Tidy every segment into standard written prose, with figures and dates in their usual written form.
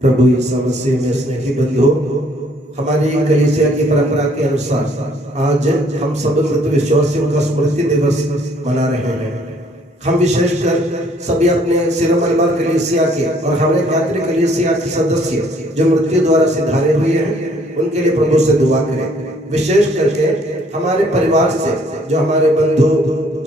प्रभु यीशु मसीह में स्नेही बंधु, हमारी कलीसिया की परंपरा के अनुसार आज हम सब विश्वासियों का स्मृति दिवस मना रहे हैं। हम विशेषकर सभी अपने सिरो मलबार कलीसिया के और हमारे कैथोलिक कलीसिया के सदस्य जो मृत्यु द्वारा सिधारे हुए हैं उनके लिए प्रभु से दुआ करें। विशेष करके हमारे परिवार से जो हमारे बंधु,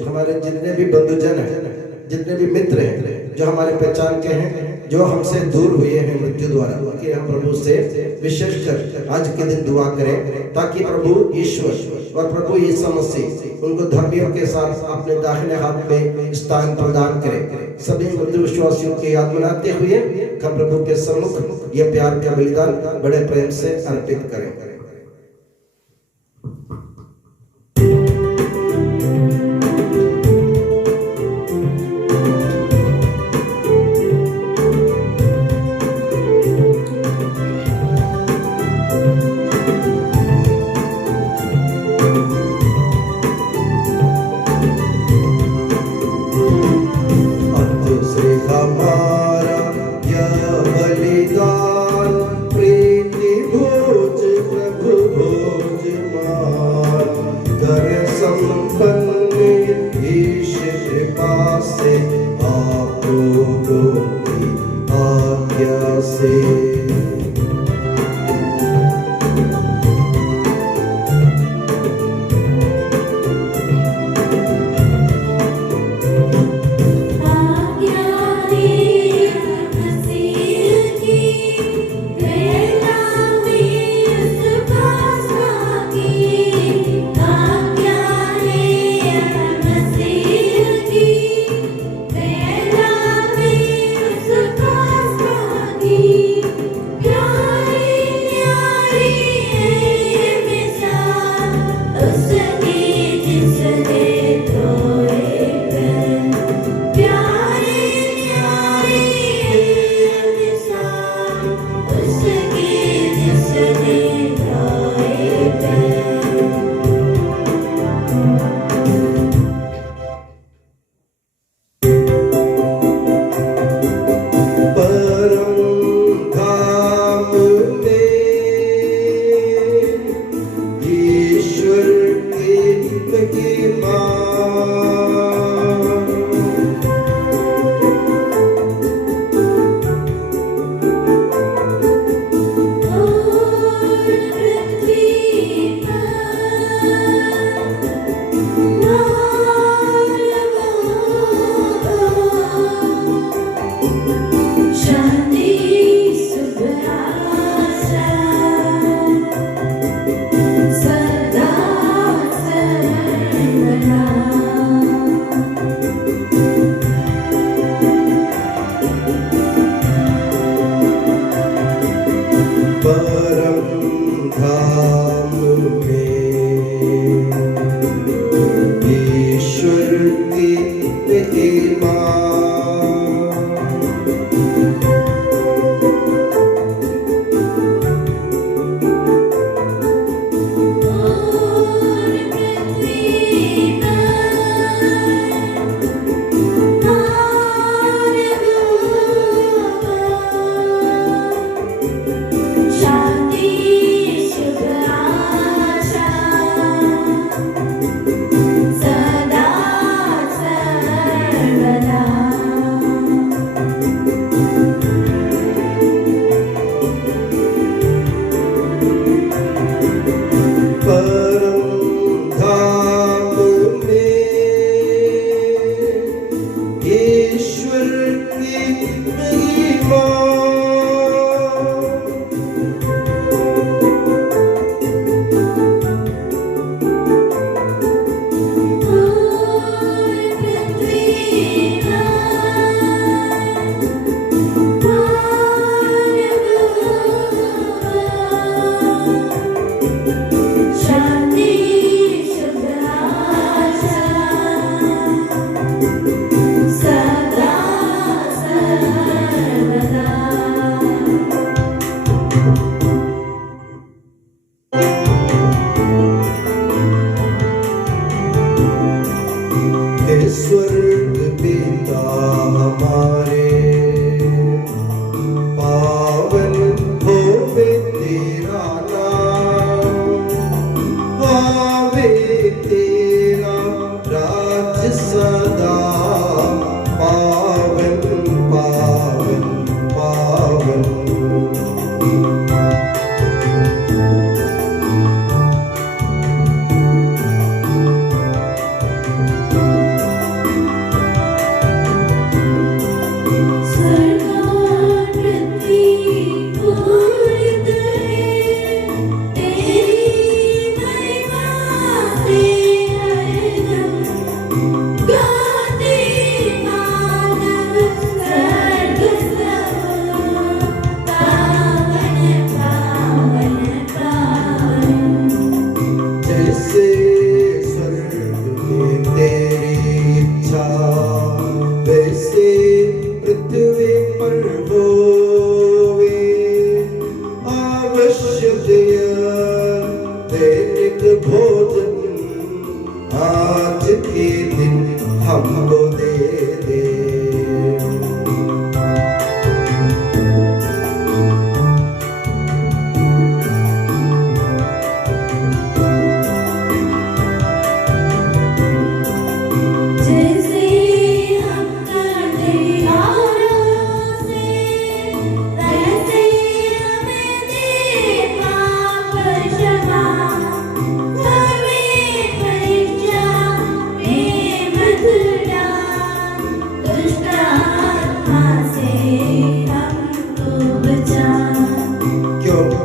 हमारे जितने भी बंधुजन हैं, जितने भी मित्र हैं जो हमारे पहचान के हैं, जो हमसे दूर हुए हैं मृत्यु द्वारा, उनके हम प्रभु से विशेषकर आज के दिन दुआ करें ताकि प्रभु ईश्वर और प्रभु यीशु मसीह उनको धर्मियों के साथ अपने दाहिने हाथ में स्थान प्रदान करें। सभी मृत्यु विश्वासियों की याद मनाते हुए हम प्रभु के सम्मुख यह प्यार का बलिदान बड़े प्रेम से अर्पित करें।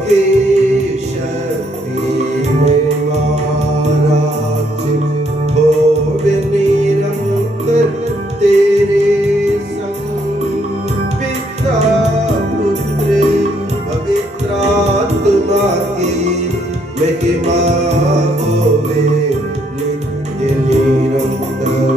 के शक्ति में महाराज होवे निरंतर तेरे संग पिता पुत्र पवित्र आत्मा की महिमा होवे नित्य निरंतर।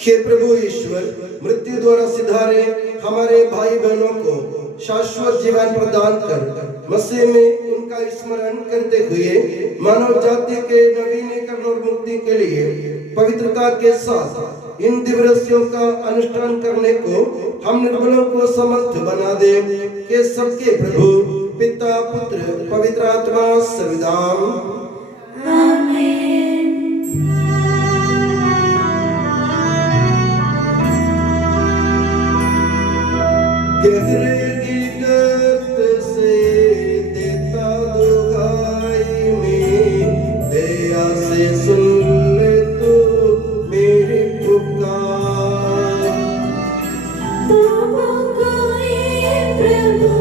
हे प्रभु ईश्वर, मृत्यु द्वारा सिधारे हमारे भाई बहनों को शाश्वत जीवन प्रदान कर मसीह में उनका स्मरण करते हुए मानव जाति के नवीनीकरण और मुक्ति के लिए पवित्रता के साथ इन दिवसों का अनुष्ठान करने को हम निर्बलों को समर्थ बना दे के सबके प्रभु पिता पुत्र पवित्र आत्मा सर्वदाम आमीन। गहरे गिरत से देता दुहाई में दया से सुन ले तू मेरी पुकार। तू कोई प्रभु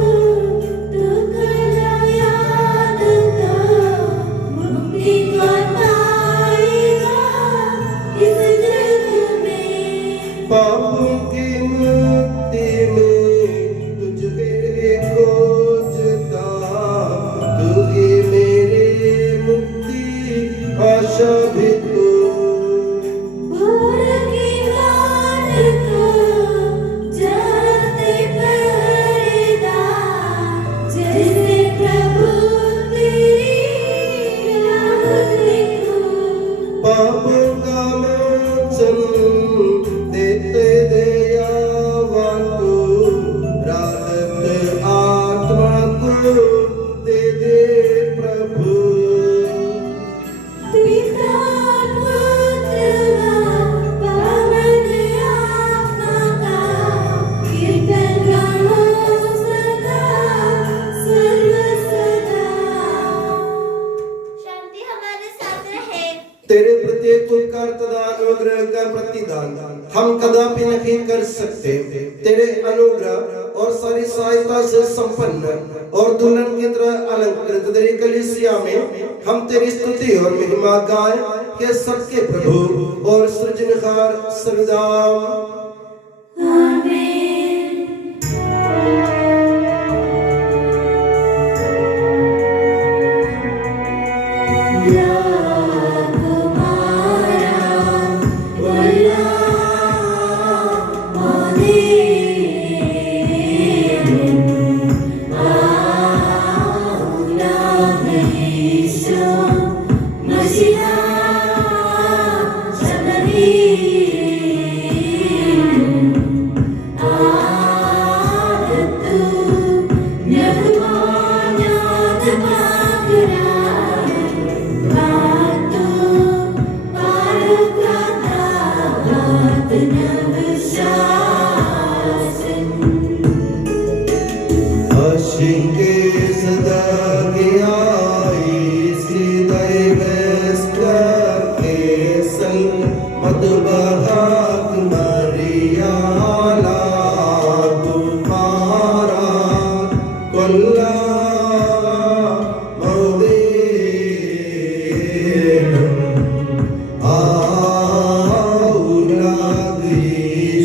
तू कर याद तो मुक्ति को पाएगा इस जग में। पापों की मुक्ति में आशा भी तू भोर की रात को जाते पहरेदार जैसे प्रभु तेरी राह देखो। पापों का मोचन देते दयावान को राहत आत्मा को दे दे प्रभु। तेरे प्रत्येक उपकार तथा अनुग्रह का प्रतिदान हम कदापि नहीं कर सकते। तेरे अनुग्रह और सारी सहायता से संपन्न और दुल्हन की तरह अलंकृत तेरी कलीसिया में हम तेरी स्तुति और महिमा गाए के सबके प्रभु और सृजनहार सर्वदा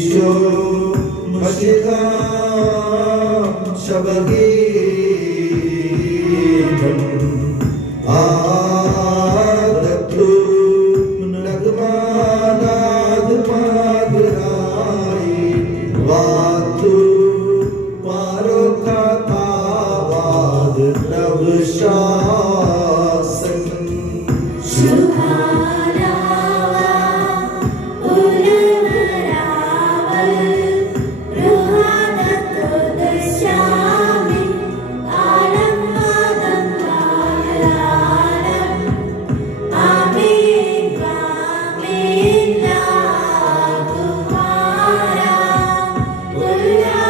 show. पुनरावल रोहादत्तो दशामि आलं मादं कालालं आमीन आमीन लाकुमारा कुल्ला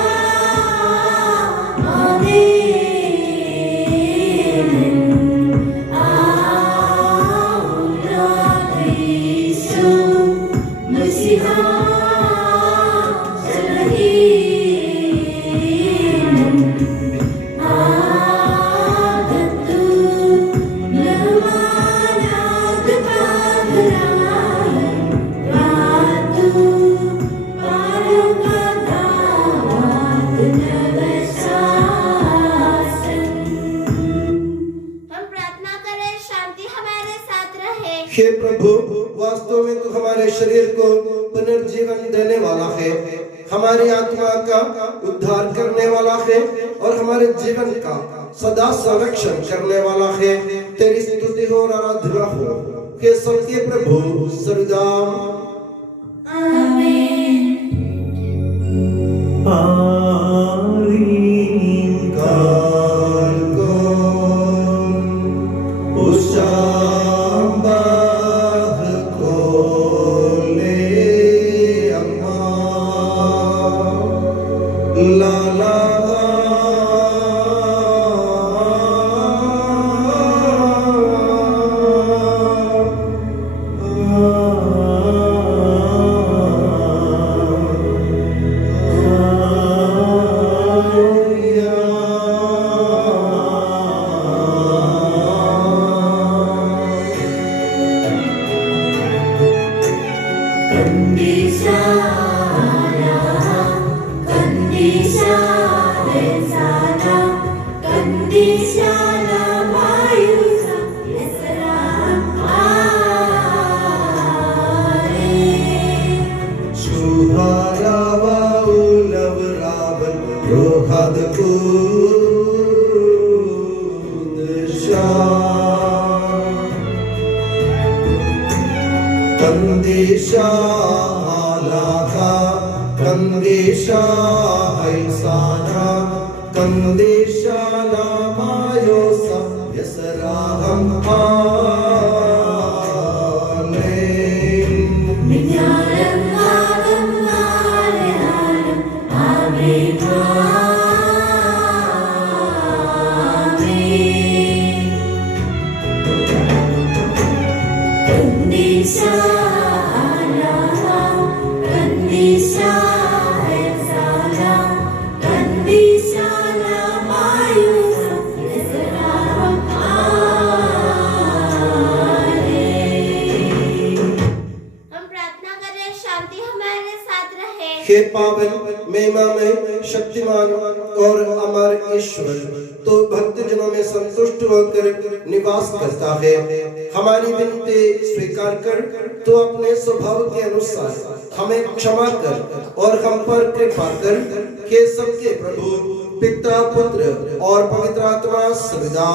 हम प्रार्थना करें शांति हमारे साथ रहे। हे प्रभु, वास्तव में तू हमारे शरीर को पुनर्जीवन देने वाला है, हमारी आत्मा का उद्धार करने वाला है और हमारे जीवन का सदा संरक्षण करने वाला है। तेरी स्तुति हो और आराधना हो। हे सबके प्रभु सर्वदा आमीन। कंदेशा हालाहा कंदेशा हैसाना कंदेशा नामायोसा यसराहम आलेन विज्ञानं मागं मालयानं आमीन आमीन। कंदिशा आलाहा कंदिशा हैसाना कंदिशा नामायुसा यसराहम आलेन। हम प्रार्थना करें शांति हमारे साथ रहे। हे पावन महिमामय शक्तिमान और अमर ईश्वर, तो भक्त जनों में संतुष्ट होकर निवास करता है। हमारी विनती स्वीकार कर तो अपने स्वभाव के अनुसार हमें क्षमा कर और हम पर कृपा कर। हे सबके प्रभु पिता पुत्र और पवित्र आत्मा सदा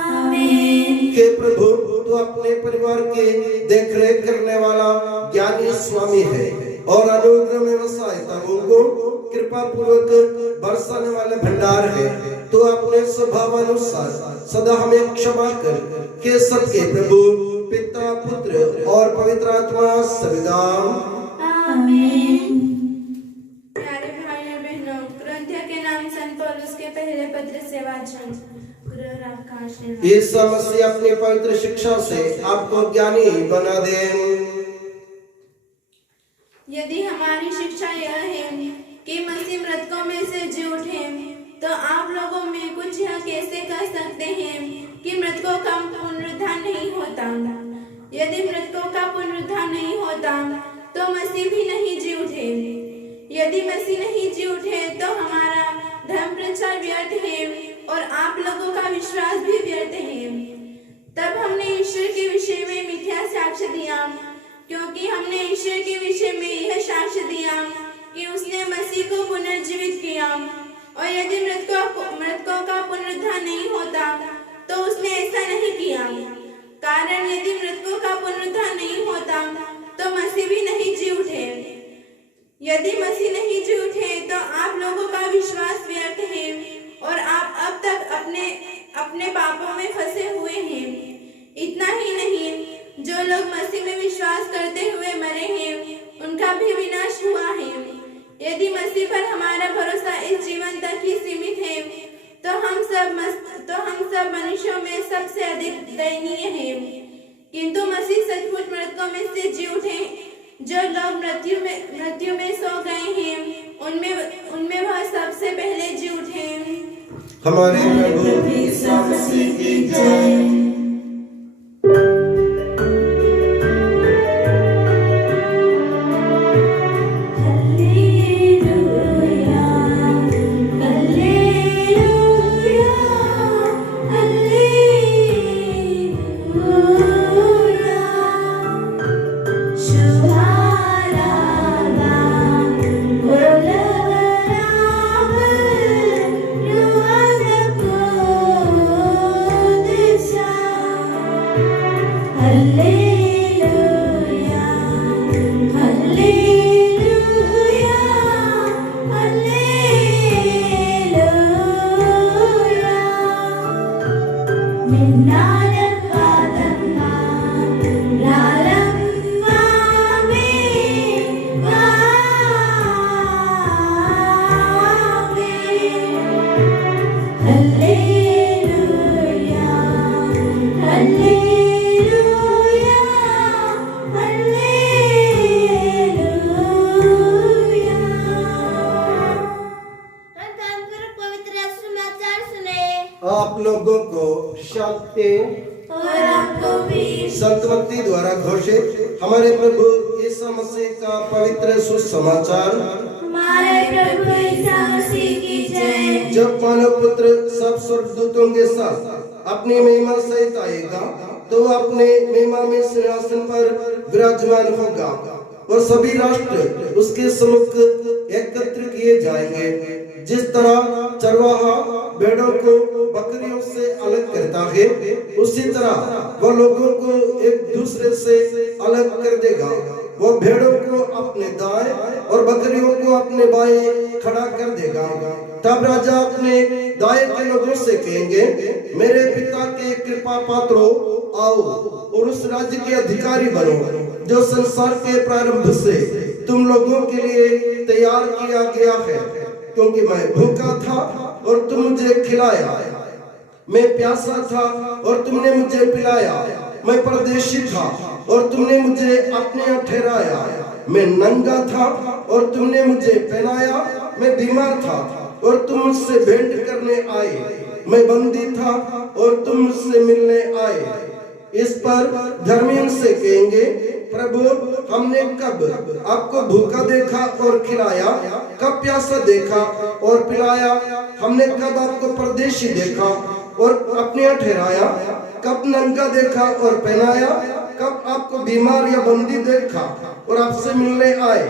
आमीन। हे प्रभु, तू अपने परिवार के देखरेख करने वाला ज्ञानी स्वामी है और अनुग्रह में वसायताओं को कृपा पूर्वक बरसाने वाले भंडार है। तो अपने स्वभाव अनुसार सदा हमें क्षमा कर। के सबके प्रभु पिता पुत्र और पवित्र आत्मा सदा आमीन। प्यारे भाइयों बहनों, कुरिन्थियों के नाम संत पौलुस के पहले पत्र से वाचन। गुरु और आपका आशीर्वाद। यीशु मसीह अपनी पवित्र शिक्षा से आपको ज्ञानी बना दे। यदि हमारी शिक्षा यह है कि मसीह मृतकों में से जी उठे, तो आप लोगों में कुछ यह कैसे कह सकते हैं कि मृतकों का पुनरुत्थान नहीं होता? यदि मृतकों का पुनरुत्थान नहीं होता, तो मसीह भी नहीं जी उठे। यदि मसीह नहीं जी उठे, तो हमारा धर्म प्रचार व्यर्थ है और आप लोगों का विश्वास भी व्यर्थ है। तब हमने ईश्वर के विषय में मिथ्या साक्ष्य दिया, क्योंकि हमने ईश्वर के विषय में यह साक्ष्य दिया कि उसने मसीह को पुनर्जीवित किया। और यदि मृतकों का पुनरुत्थान नहीं होता, तो उसने ऐसा नहीं किया। कारण यदि मृतकों का पुनरुत्थान नहीं होता, तो मसीह भी नहीं जी उठे। यदि मसीह नहीं जी उठे तो आप लोगों का विश्वास व्यर्थ है और आप अब तक अपने पापों में फंसे हुए हैं। इतना ही नहीं, जो लोग मसीह में विश्वास करते हुए मरे हैं उनका भी विनाश हुआ है। यदि मसीह पर हमारा भरोसा इस जीवन तक ही सीमित है तो हम सब मनुष्यों में सबसे अधिक दयनीय हैं। किंतु मसीह सचमुच मृतकों में से जी उठे। जो लोग मृत्यु में सो गए हैं उनमें वह सबसे पहले जी उठे। हमारे प्रभु यीशु मसीह की जय। आप लोगों को शांति और आपको भी संतवक्ति द्वारा घोषित हमारे प्रभु यीशु मसीह का पवित्र सुसमाचार। हमारे प्रभु यीशु मसीह की जय। जब मानव पुत्र सब स्वर्गदूतों के साथ अपनी महिमा सहित आएगा तो वह अपने महिमा में सिंहासन पर विराजमान होगा और सभी राष्ट्र उसके सम्मुख एकत्र किए जाएंगे। जिस तरह चरवाहा भेड़ों को बकरियों से अलग करता है उसी तरह वह लोगों को एक दूसरे से अलग कर देगा। वो भेड़ों को अपने दाएं और बकरियों को अपने बाएं खड़ा कर देगा। तब राजा अपने दाएं के लोगों से कहेंगे, मेरे पिता के कृपा पात्रों, आओ और उस राज्य के अधिकारी बनो जो संसार के प्रारंभ से तुम लोगों के लिए तैयार किया गया है। क्योंकि मैं भूखा था और तुम मुझे खिलाया, मैं प्यासा था और तुमने मुझे पिलाया, मैं परदेशी था और तुमने मुझे अपने यहाँ ठहराया, मैं नंगा था और तुमने मुझे पहनाया, मैं बीमार था और तुम मुझसे भेंट करने आए, मैं बंदी था और तुम मुझसे मिलने आए। इस पर धर्मी उनसे कहेंगे, प्रभु हमने कब आपको भूखा देखा और खिलाया, कब प्यासा देखा और पिलाया, हमने कब आपको परदेशी देखा और अपने यहाँ ठहराया, कब नंगा देखा और पहनाया, कब आपको बीमार या बंदी देखा और आपसे मिलने आए।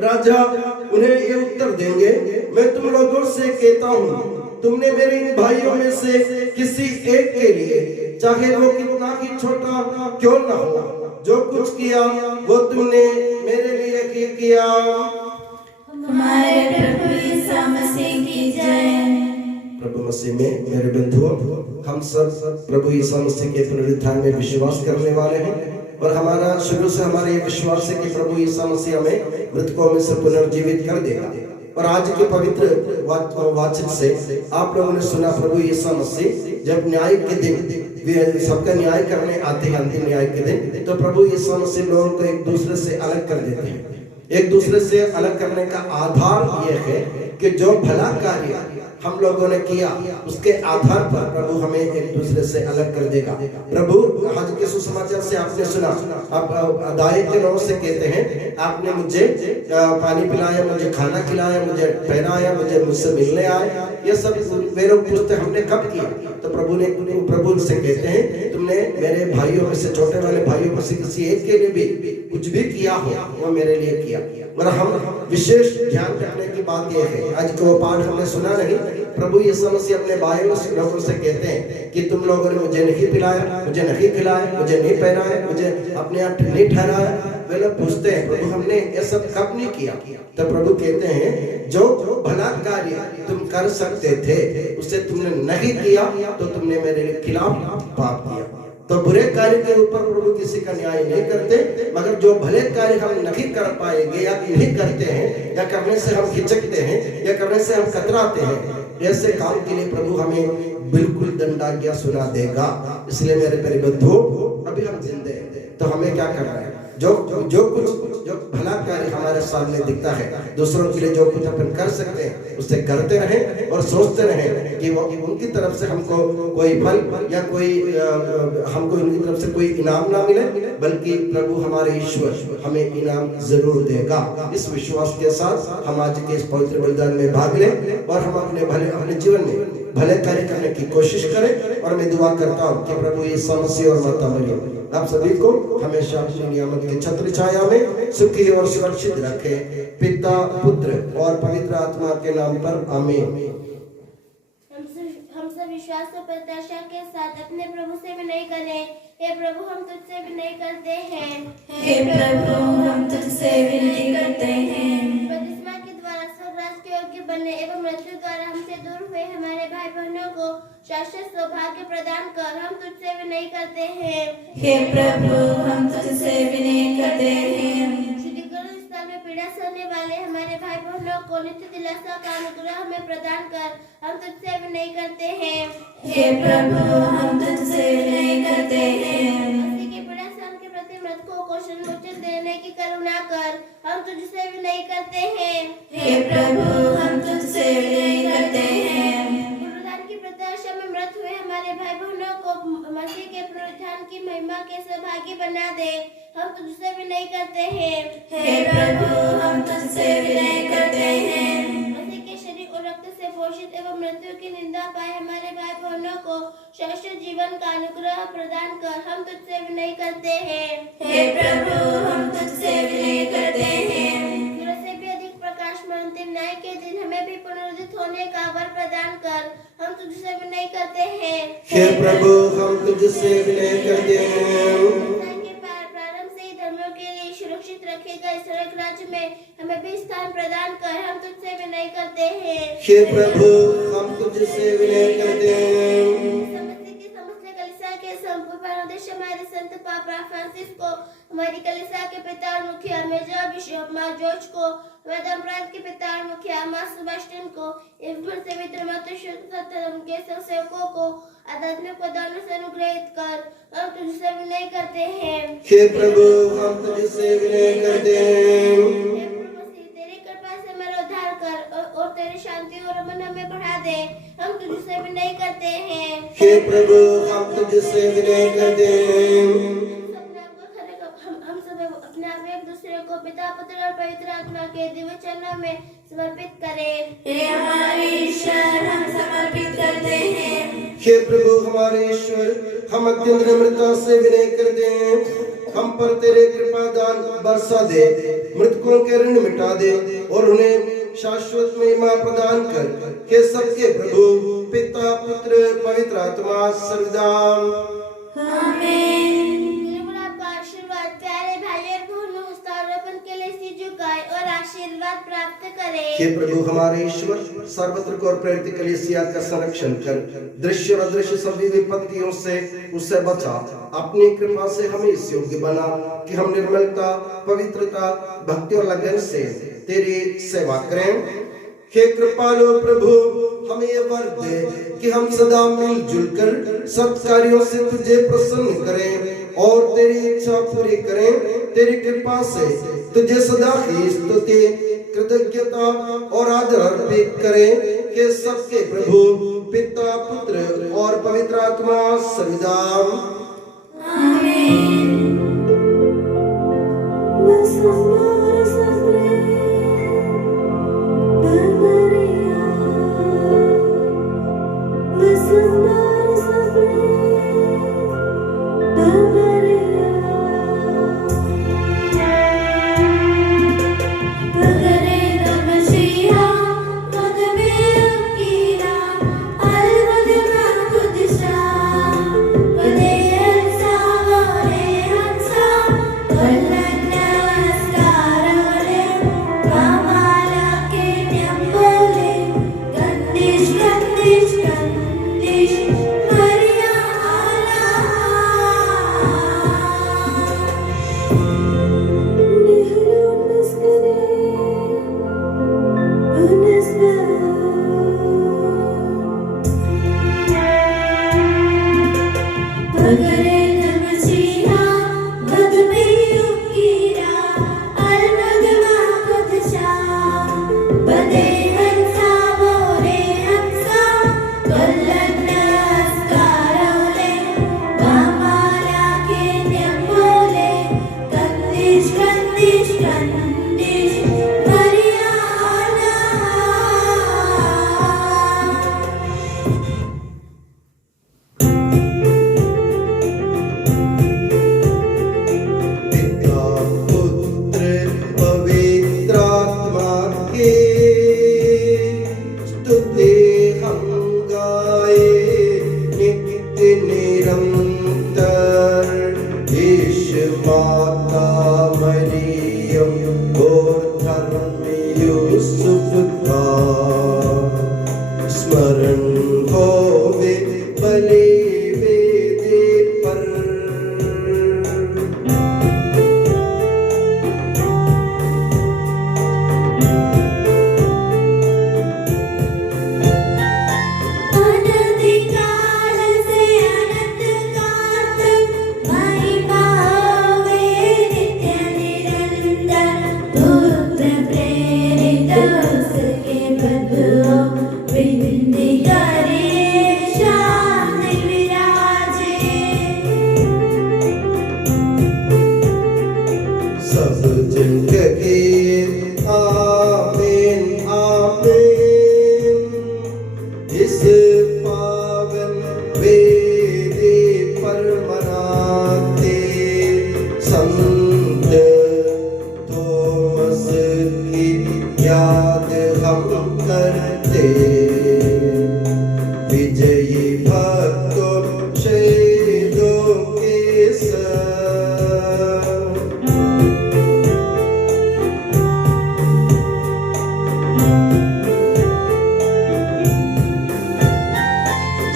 राजा उन्हें ये उत्तर देंगे, मैं तुम लोगों से कहता हूँ, तुमने मेरे इन भाइयों में से किसी एक के लिए, चाहे वो कितना ही छोटा क्यों न हो, जो कुछ किया वो तुमने मेरे लिए ही किया। हमारे प्रभु यीशु मसीह की जय। प्रभु मसीह में मेरे बंधुओं, हम सब प्रभु यीशु मसीह के पुनरुत्थान में विश्वास करने वाले हैं और हमारा शुरू से हमारा ये विश्वास है कि प्रभु यीशु मसीह हमें मृतकों में से पुनर्जीवित कर देगा। और आज के पवित्र वाचन से आप लोगों ने सुना, प्रभु यीशु मसीह जब न्याय के दिन सबका न्याय करने आते हैं, अंतिम न्याय के दिन, तो प्रभु यीशु मसीह लोगों को एक दूसरे से अलग कर देते हैं। एक दूसरे से अलग करने का आधार यह है कि जो भला कार्य हम लोगों ने किया उसके आधार पर प्रभु हमें एक दूसरे से अलग कर देगा। प्रभु आज के सुसमाचार से आपने सुना, आप दाएं के लोगों से कहते हैं, आपने मुझे पानी पिलाया, मुझे खाना खिलाया, मुझे पहनाया, मुझसे मिलने आए, ये सब मेरे पूछते हमने कब किया? तो प्रभु से कहते हैं, तुमने मेरे भाइयों में से, छोटे वाले भाइयों में से किसी एक के लिए भी कुछ भी किया हो वो मेरे लिए किया। मगर हम विशेष ध्यान रखने की बात यह है, आज का वो पाठ हमने सुना नहीं, प्रभु यीशु मसीह अपने भाइयों लोगों से कहते हैं कि तुम लोगों ने मुझे नहीं पिलाया, मुझे नहीं खिलाया, मुझे नहीं पहनाया, मुझे अपने यहाँ नहीं ठहराया। वे लोग पूछते हैं प्रभु हमने ये सब कब नहीं किया? तो प्रभु कहते हैं जो भला कार्य तुम कर सकते थे उसे तुमने नहीं किया तो तुमने मेरे खिलाफ पाप किया। तो बुरे कार्य के ऊपर प्रभु किसी का न्याय नहीं करते, मगर जो भले कार्य हम नहीं कर पाएंगे या नहीं करते हैं या करने से हम हिचकते हैं या करने से हम कतराते हैं, ऐसे काम के लिए प्रभु हमें बिल्कुल दंडाज्ञा सुना देगा। इसलिए मेरे प्यारे बंधुओं, अभी हम जिंदे हैं तो हमें क्या करना है? जो भला कार्य हमारे सामने दिखता है, दूसरों के लिए जो कुछ अपन कर सकते हैं उससे करते रहें और सोचते रहें कि वो उनकी तरफ से हमको कोई फल या कोई हमको उनकी तरफ से कोई इनाम ना मिले, बल्कि प्रभु हमारे ईश्वर हमें इनाम जरूर देगा। इस विश्वास के साथ हम आज के इस पवित्र बलिदान में भाग लें और हम अपने जीवन में भले कार्य करने की कोशिश करें। और मैं दुआ करता हूँ कि प्रभु यीशु मसीह और माता मरियम आप सभी को हमेशा अपनी नियामत की छत्र छाया में सुखी और सुरक्षित रखे, पिता, पुत्र और पवित्र आत्मा के नाम पर आमीन। हम सब विश्वास और प्रत्याशा के साथ अपने प्रभु से विनय करें। हे प्रभु हम तुझसे विनय करते हैं। हे प्रभु हम तुझसे विनय करते हैं। बपतिस्मा के द्वारा स्वर्गराज के योग्य बनने एवं मृत्यु द्वारा हमसे दूर हुए हमारे भाई बहनों को शाश्वत सौभाग्य प्रदान कर हम तुझसे विनय करते हैं। हे प्रभु हम तुझसे विनय करते हैं। शुद्धिकरण स्थल में पीड़ा सहने वाले हमारे भाई बहनों को नित्य दिलासा का अनुग्रह हमें प्रदान कर हम तुझसे विनय करते हैं। हे प्रभु हम तुझसे विनय करते हैं। मसीह के पीड़ा सहन के प्रति मृतकों को मोचन देने की करुणा कर हम तुझसे विनय करते हैं। हे प्रभु हम तुझसे विनय करते हैं। पुनरुत्थान की प्रत्याशा में मृत हुए हमारे भाई बहनों को मसीह के पुनरुत्थान की महिमा के सहभागी बना दे हम तुझसे विनय करते हैं। हे प्रभु हम तुझसे विनय करते हैं। मसीह के शरीर और रक्त से पोषित एवं मृत्यु की निंदा पाए हमारे भाई बहनों को शाश्वत जीवन का अनुग्रह प्रदान कर हम तुझसे विनय करते हैं। हे प्रभु हम तुझसे विनय करते हैं। सूर्य से भी अधिक प्रकाशमान अंतिम न्याय के दिन हमें भी पुनरुत्थित होने का वर प्रदान कर हम तुझसे विनय करते हैं। हे प्रभु हम तुझसे विनय करते हैं। प्रारंभ से ही धर्मियों के लिए सुरक्षित रखे गए स्वर्ग राज्य में हमें भी स्थान प्रदान कर हम तुझसे विनय करते हैं। हे प्रभु हम तुझसे विनय करते हैं। समस्त कलीसिया के संपूर्ण परमेश हमारे संत पापा फ्रांसिस को, हमारी कलीसिया के पिता और मुखिया मेजर बिशप माँ जॉर्ज को, हमारे धर्मप्रांत के पिता और मुखिया माँ सेबेस्टियन को, एवं पवित्र माता धर्म के सब सेवकों को आध्यात्मिक पदानों से अनुग्रहित कर हम तुझसे विनय करते हैं। हे प्रभु हम तुझसे विनय करते हैं। हे प्रभु मसीह तेरी कृपा से हमारा उद्धार कर और तेरी शांति और अमन हमें बढ़ा दे हम तुझसे विनय करते हैं। हे प्रभु हम तुझसे विनय करते हैं। हम सब अपने आप एक दूसरे को पिता, पुत्र और पवित्र आत्मा के दिव्य चरणों में समर्पित करें। हे हमारे ईश्वर हम समर्पित करते हैं। हे प्रभु हमारे ईश्वर हम अत्यंत नम्रता से विनय करते हैं, हम पर तेरे कृपा दान बरसा दे, मृतकों के ऋण मिटा दे और उन्हें शाश्वत महिमा प्रदान कर। हे सबके प्रभु पिता, पुत्र, पवित्र आत्मा सर्वदा आमीन। और आशीर्वाद प्राप्त करें। हे प्रभु हमारे ईश्वर सर्वत्र को और प्रेरित कलीसिया का संरक्षण कर, दृश्य और अदृश्य सभी विपत्तियों से उसे बचा, अपनी कृपा से हमें इस योग्य बना कि हम निर्मलता, पवित्रता, भक्ति और लगन से तेरी सेवा करें। हे कृपालु प्रभु हमें ये वर दे कि हम सदा मिलजुल कर सत्कार्यों से तुझे प्रसन्न करें और तेरी इच्छा पूरी करें। तेरी कृपा से तुझे सदा ही स्तुति, कृतज्ञता और आदर अर्पित करें। कि सबके प्रभु पिता, पुत्र और पवित्र आत्मा सर्वदा आमीन। Bavaria याद हम करते विजयी भक्तों शहीदों के संग।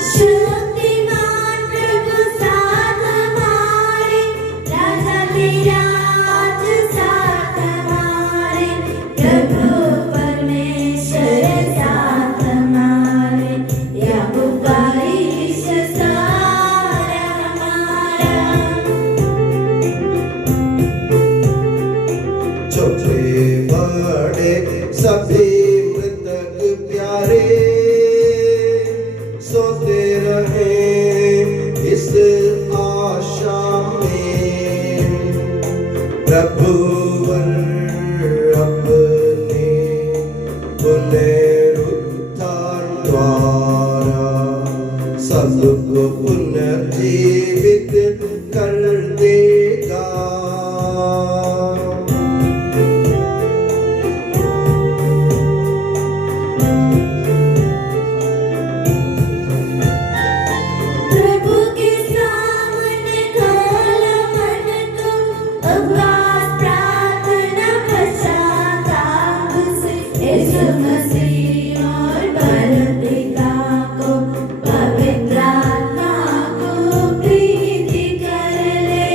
शक्तिमान प्रभु साथ हमारे, राजा तेरा आज साथ हमारे, प्रभु परमेश्वर साथ हमारे, याकूब का ईश सहारा हमारा। छोटे बड़े सभी मृतक प्यारे सोते रहे इस आशा में, प्रभुवर अपने पुनरुत्थान द्वारा सबको पुनर्जीवित कर देगा। प्रभु के सामने खोलो मन को, उपवास प्रार्थना पश्चाताप से, यीशु मसीह और परमपिता को, पवित्र आत्मा को प्रीति कर ले।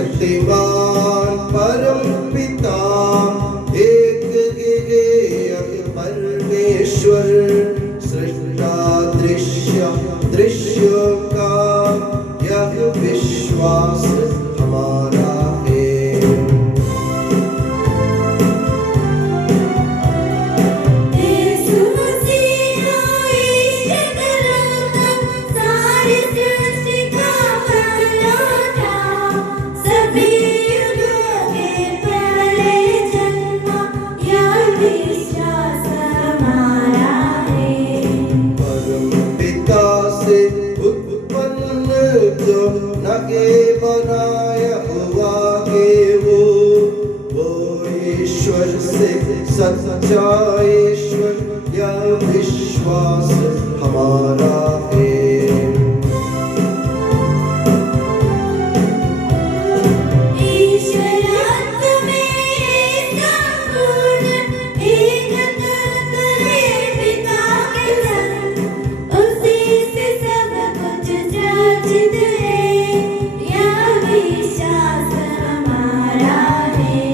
सर्वशक्तिमान परम पिता एक परमेश्वर, सृष्टा दृश्य का यह विश्वास हमारा है। यीशु मसीह ईश करता, सारी सृष्टि का बनौटा, सभी युगों के पहले जन्मा, यह विश्वास हमारा है। परम पिता से उत्पन्न जो नगे बनाया हुआ है वो ईश्वर से सच्चा ईश्वर, यह विश्वास हमारा है। ईश्वरत्व में संपूर्ण, एक तत्व है पिता के संग, उसी से सब कुछ रचित है, यह विश्वास हमारा है।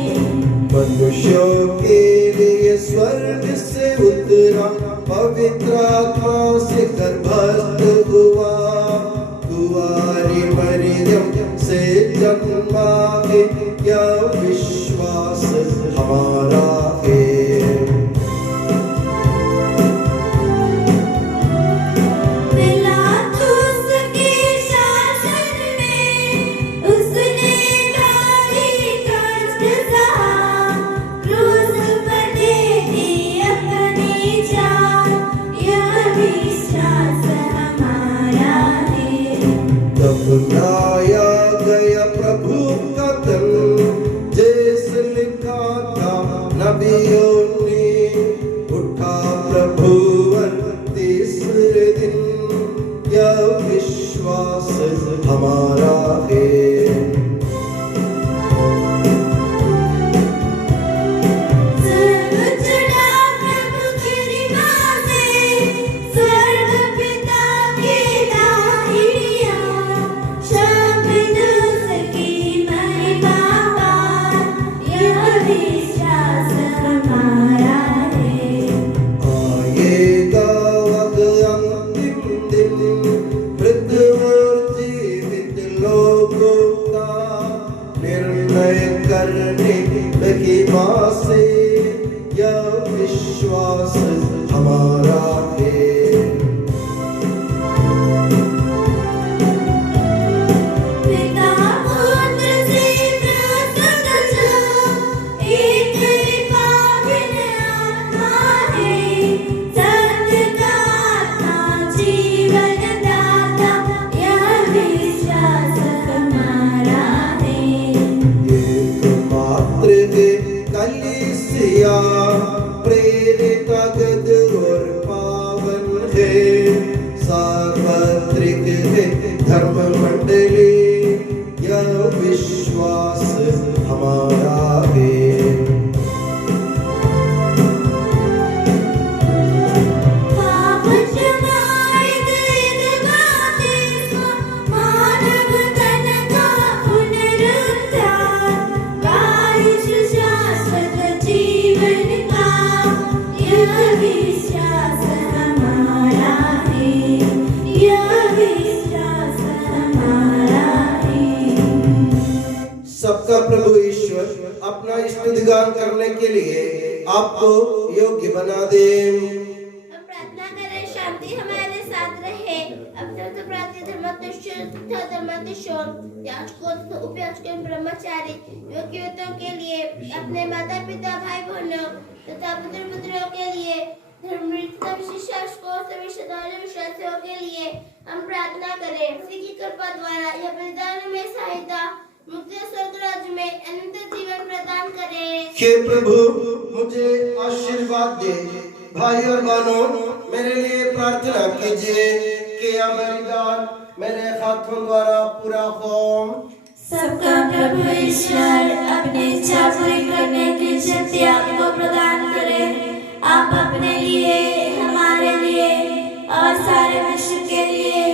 मनुष्यों के लिए स्वर्ग से उतरा, पवित्र आत्मा से गर्भस्थ हुआ, कुंवारी मरियम से जन्मा है, यह विश्वास हमारा है। पिलातुस के शासन में उसने भारी कष्ट सहा, क्रूस पर दे दी अपनी जान, यह विश्वास हमारा है। दफनाया गया प्रभु का तन, जैसे लिखा था नबियों ने, उठा प्रभुवर तीसरे दिन, यह विश्वास हमारा है। स्वर्ग चढ़ा प्रभु की महिमा से, स्वर्ग पिता की दाहिया, शामिल उसकी महिमा पार, यह विश्वास हमारा है। आएगा वक्त अंतिम दिन, मृत और जीवित लोगों का निर्णय करने की मां से, यह विश्वास हमारा है। पिता पुत्र से प्रसन्न जो, एक पावन आत्मा है, सत्य का आत्मा है सार्वत्रिक है धर्म मंडली, यह विश्वास हमारा है। सबका प्रभु ईश्वर अपना स्तुतिगान करने के लिए आपको योग्य बना दे। हम प्रार्थना करें, शांति हमारे साथ रहे। अत्यंत प्रार्थी धर्मतुष्य तथा धर्मतुष्यों याजकों तथा उपयाजकों ब्रह्मचारी योग्यताओं के लिए, अपने माता पिता भाई बहनों तथा पुत्र पुत्रियों के लिए, धर्मनिष्ठ विश्वासियों सभी श्रद्धालु विश्वासियों के लिए हम प्रार्थना करें। उसी की कृपा द्वारा यह बलिदान में सहायता मुक्ति स्वर्ग राज्य में अनंत जीवन प्रदान करे। हे प्रभु मुझे आशीर्वाद दे। भाई और बहनों मेरे लिए प्रार्थना कीजिए कि यह बलिदान मेरे हाथों द्वारा पूरा हो। सबका प्रभु ईश्वर अपनी इच्छा पूरी करने की शक्ति आपको प्रदान करे। आप अपने लिए, हमारे लिए और सारे विश्व के लिए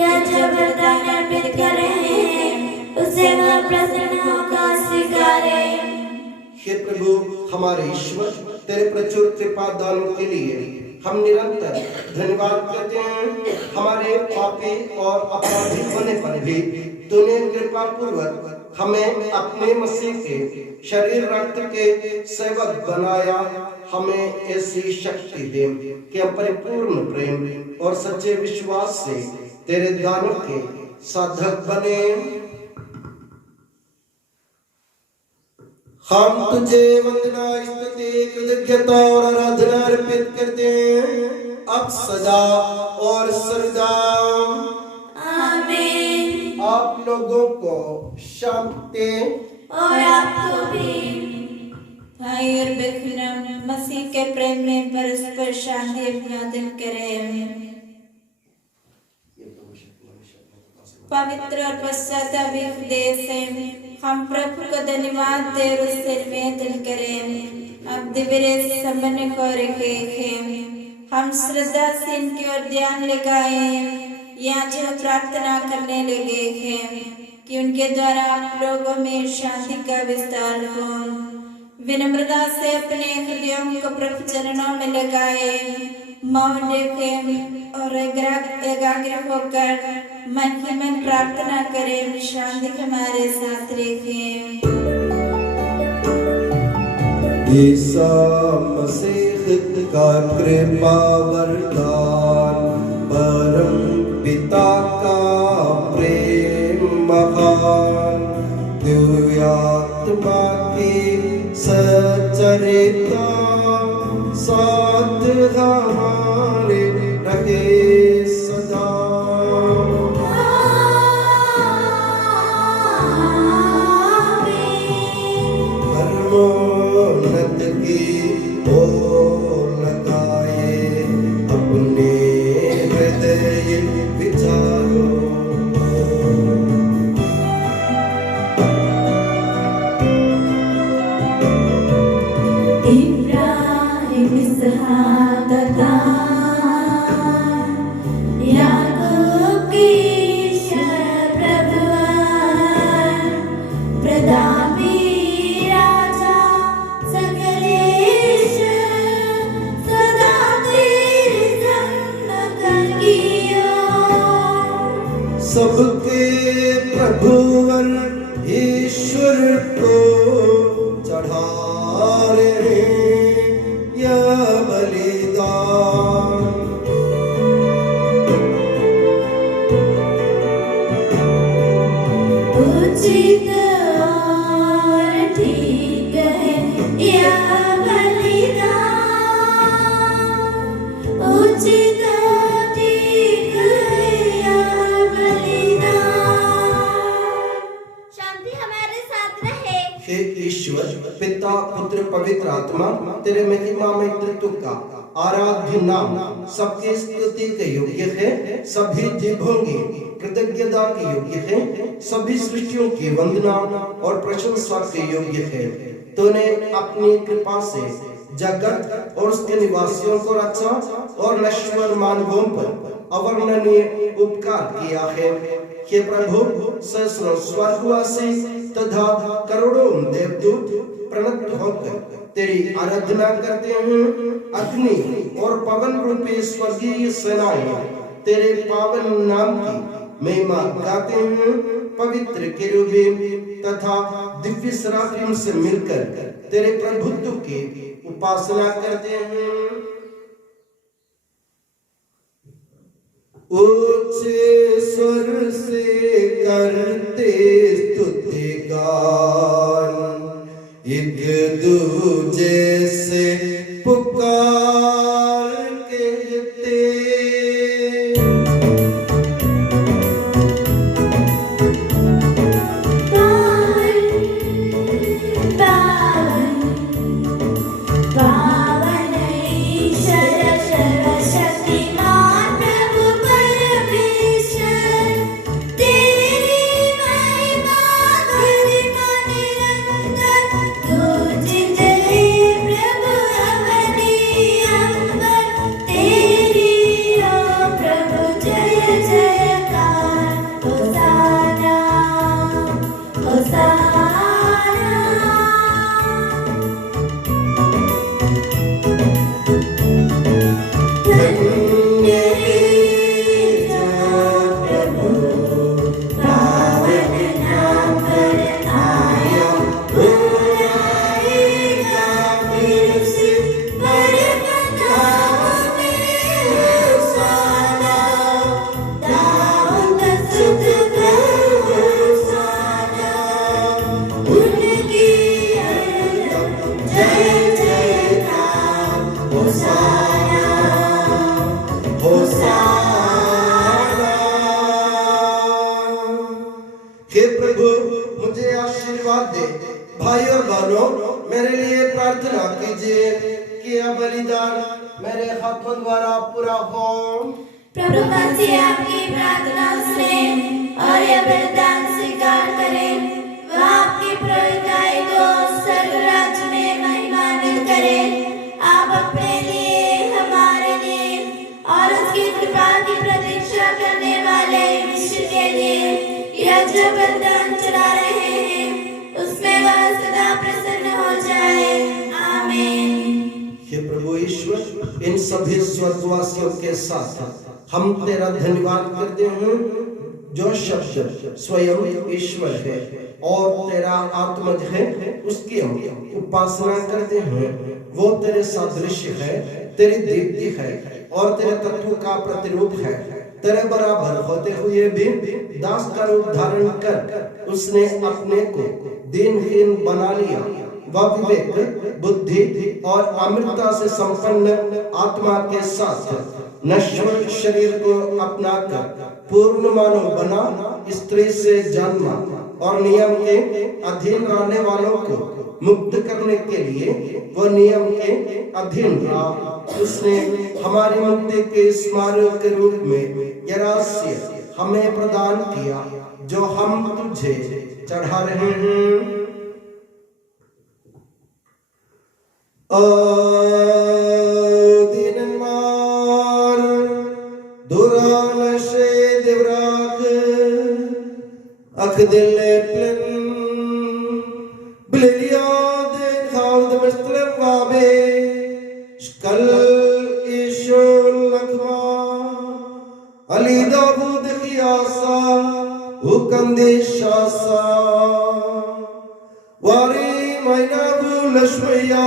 यह जो वरदान अर्पित कर रहे हैं उसे वह प्रसन्न होकर स्वीकारे। हे प्रभु हमारे ईश्वर, तेरे प्रचुर कृपा दानों के लिए हम निरंतर धन्यवाद करते हैं। हमारे पापी और अपराधी होने पर भी तूने कृपा पूर्वक हमें अपने मसीह के शरीर रक्त के सेवक बनाया। हमें ऐसी शक्ति दे कि हम परिपूर्ण प्रेम और सच्चे विश्वास से तेरे दानों के साधक बने। हम तुझे वंदना स्तुति कृतज्ञता और आराधना अर्पित करते हैं अब सदा और सदा। आमीन। आप लोगों को शांति और आपको भी। भाई और बहनों मसीह के प्रेम में परस्पर शांति अभिवादन करें। पवित्र और पश्चाताप उपदेश से हम प्रभु को धन्यवाद दे और उससे निवेदन करें। अब दिव्य संबंध को रखे हम श्रद्धा से इनकी ओर ध्यान लगाए, या जो प्रार्थना करने लगे हैं कि उनके द्वारा आप लोगों में शांति का विस्तार हो। विनम्रता से अपने हृदयों को प्रभु चरणों में लगाए, मौन रखें और एकाग्र होकर मन ही मन प्रार्थना करें। शांति हमारे साथ रखें। ईसा मसीह का कृपा वरदान, परम पिता का प्रेम महान, दिव्य आत्मा की सचरिता साथ हमारे रहे सदा। धर्मोन्नत की ओर लगाए अपने हृदय विचारों। इब्राहिम इसहाक तथा याकूब की ईश्वर प्रभुवान, प्रतापी राजा सकलेश्वर, सदा तेरे संग कियो। सबके प्रभुवर ईश्वर को चढ़ा रहे यह बलिदान। उचित और ठीक है यह बलिदान, उचित ठीक है यह बलिदान। शांति हमारे साथ रहे। हे ईश्वर पिता पुत्र पवित्र आत्मा, तेरे महिमामय तत्व का आराध्य नाम सबकी स्तुति के योग्य है, सभी जिह्वाएं कृतज्ञता के योग्य है, सभी सृष्टियों की वंदना और प्रशंसा के योग्य है। तूने अपनी कृपा से जगत और उसके निवासियों को रचा और नश्वर मानवों पर अवर्णनीय उपकार किया है। हे प्रभु, सहस्रों स्वर्गवासी तथा करोड़ों देवदूत प्रणत होकर तेरी आराधना करते हैं। अग्नि और पवन रूपी स्वर्गीय सेनाएं तेरे पावन नाम की महिमा गाते हैं। पवित्र केरूबीम तथा दिव्य सराफीम से मिलकर तेरे प्रभुत्व की उपासना करते हैं। ऊंचे स्वर से करते स्तुति गान, एक दूजे से पुकार कहते। हे प्रभु, मुझे आशीर्वाद दे। भाई और बहनों, मेरे लिए प्रार्थना कीजिए कि यह बलिदान मेरे हाथों द्वारा पूरा हो। प्रभु मसीह आपकी प्रार्थना सुने और यह बलिदान स्वीकार करे। वह आपकी प्रभुताई को स्वर्ग राज्य में महिमान्वित करे। आप अपने लिए, हमारे लिए और उसकी कृपा की प्रतीक्षा करने वाले विश्व के लिए यह जो बलिदान चढ़ा रहे हैं, उसमें वह सदा प्रसन्न हो जाए। आमीन। हे प्रभु ईश्वर, इन सभी स्वर्गवासियों के साथ हम तेरा धन्यवाद करते हैं, जो शब्द स्वयं ईश्वर है और तेरा आत्मज है, उसकी हम उपासना करते हैं। वो तेरे सादृश्य है, तेरी दीप्ति है और तेरे तत्व का प्रतिरूप है। तेरे बराबर होते हुए भी दास का रूप धारण कर उसने अपने को दीनहीन बना लिया। वह विवेक, बुद्धि और अमृतता से संपन्न आत्मा के साथ नश्वर शरीर को अपनाकर पूर्ण मानव बना, स्त्री से जन्मा और नियम के अधीन रहने वालों को मुक्त करने के लिए वह नियम के अधीन रहा। उसने हमारी मुक्ति के स्मारक के रूप में यह रहस्य हमें प्रदान किया, जो हम तुझे चढ़ा रहे हैं। Dinenmar duran she devrak akhdille plen bleliad khawd mestlem wabe shkal ishul lakma ali davud khiyasa ukande shasa wari mainabu lashmiya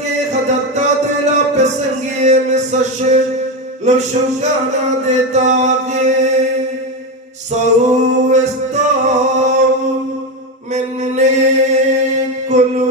que jadatta de la pesengie me sashe lo shugana de tage sau estau menne kulu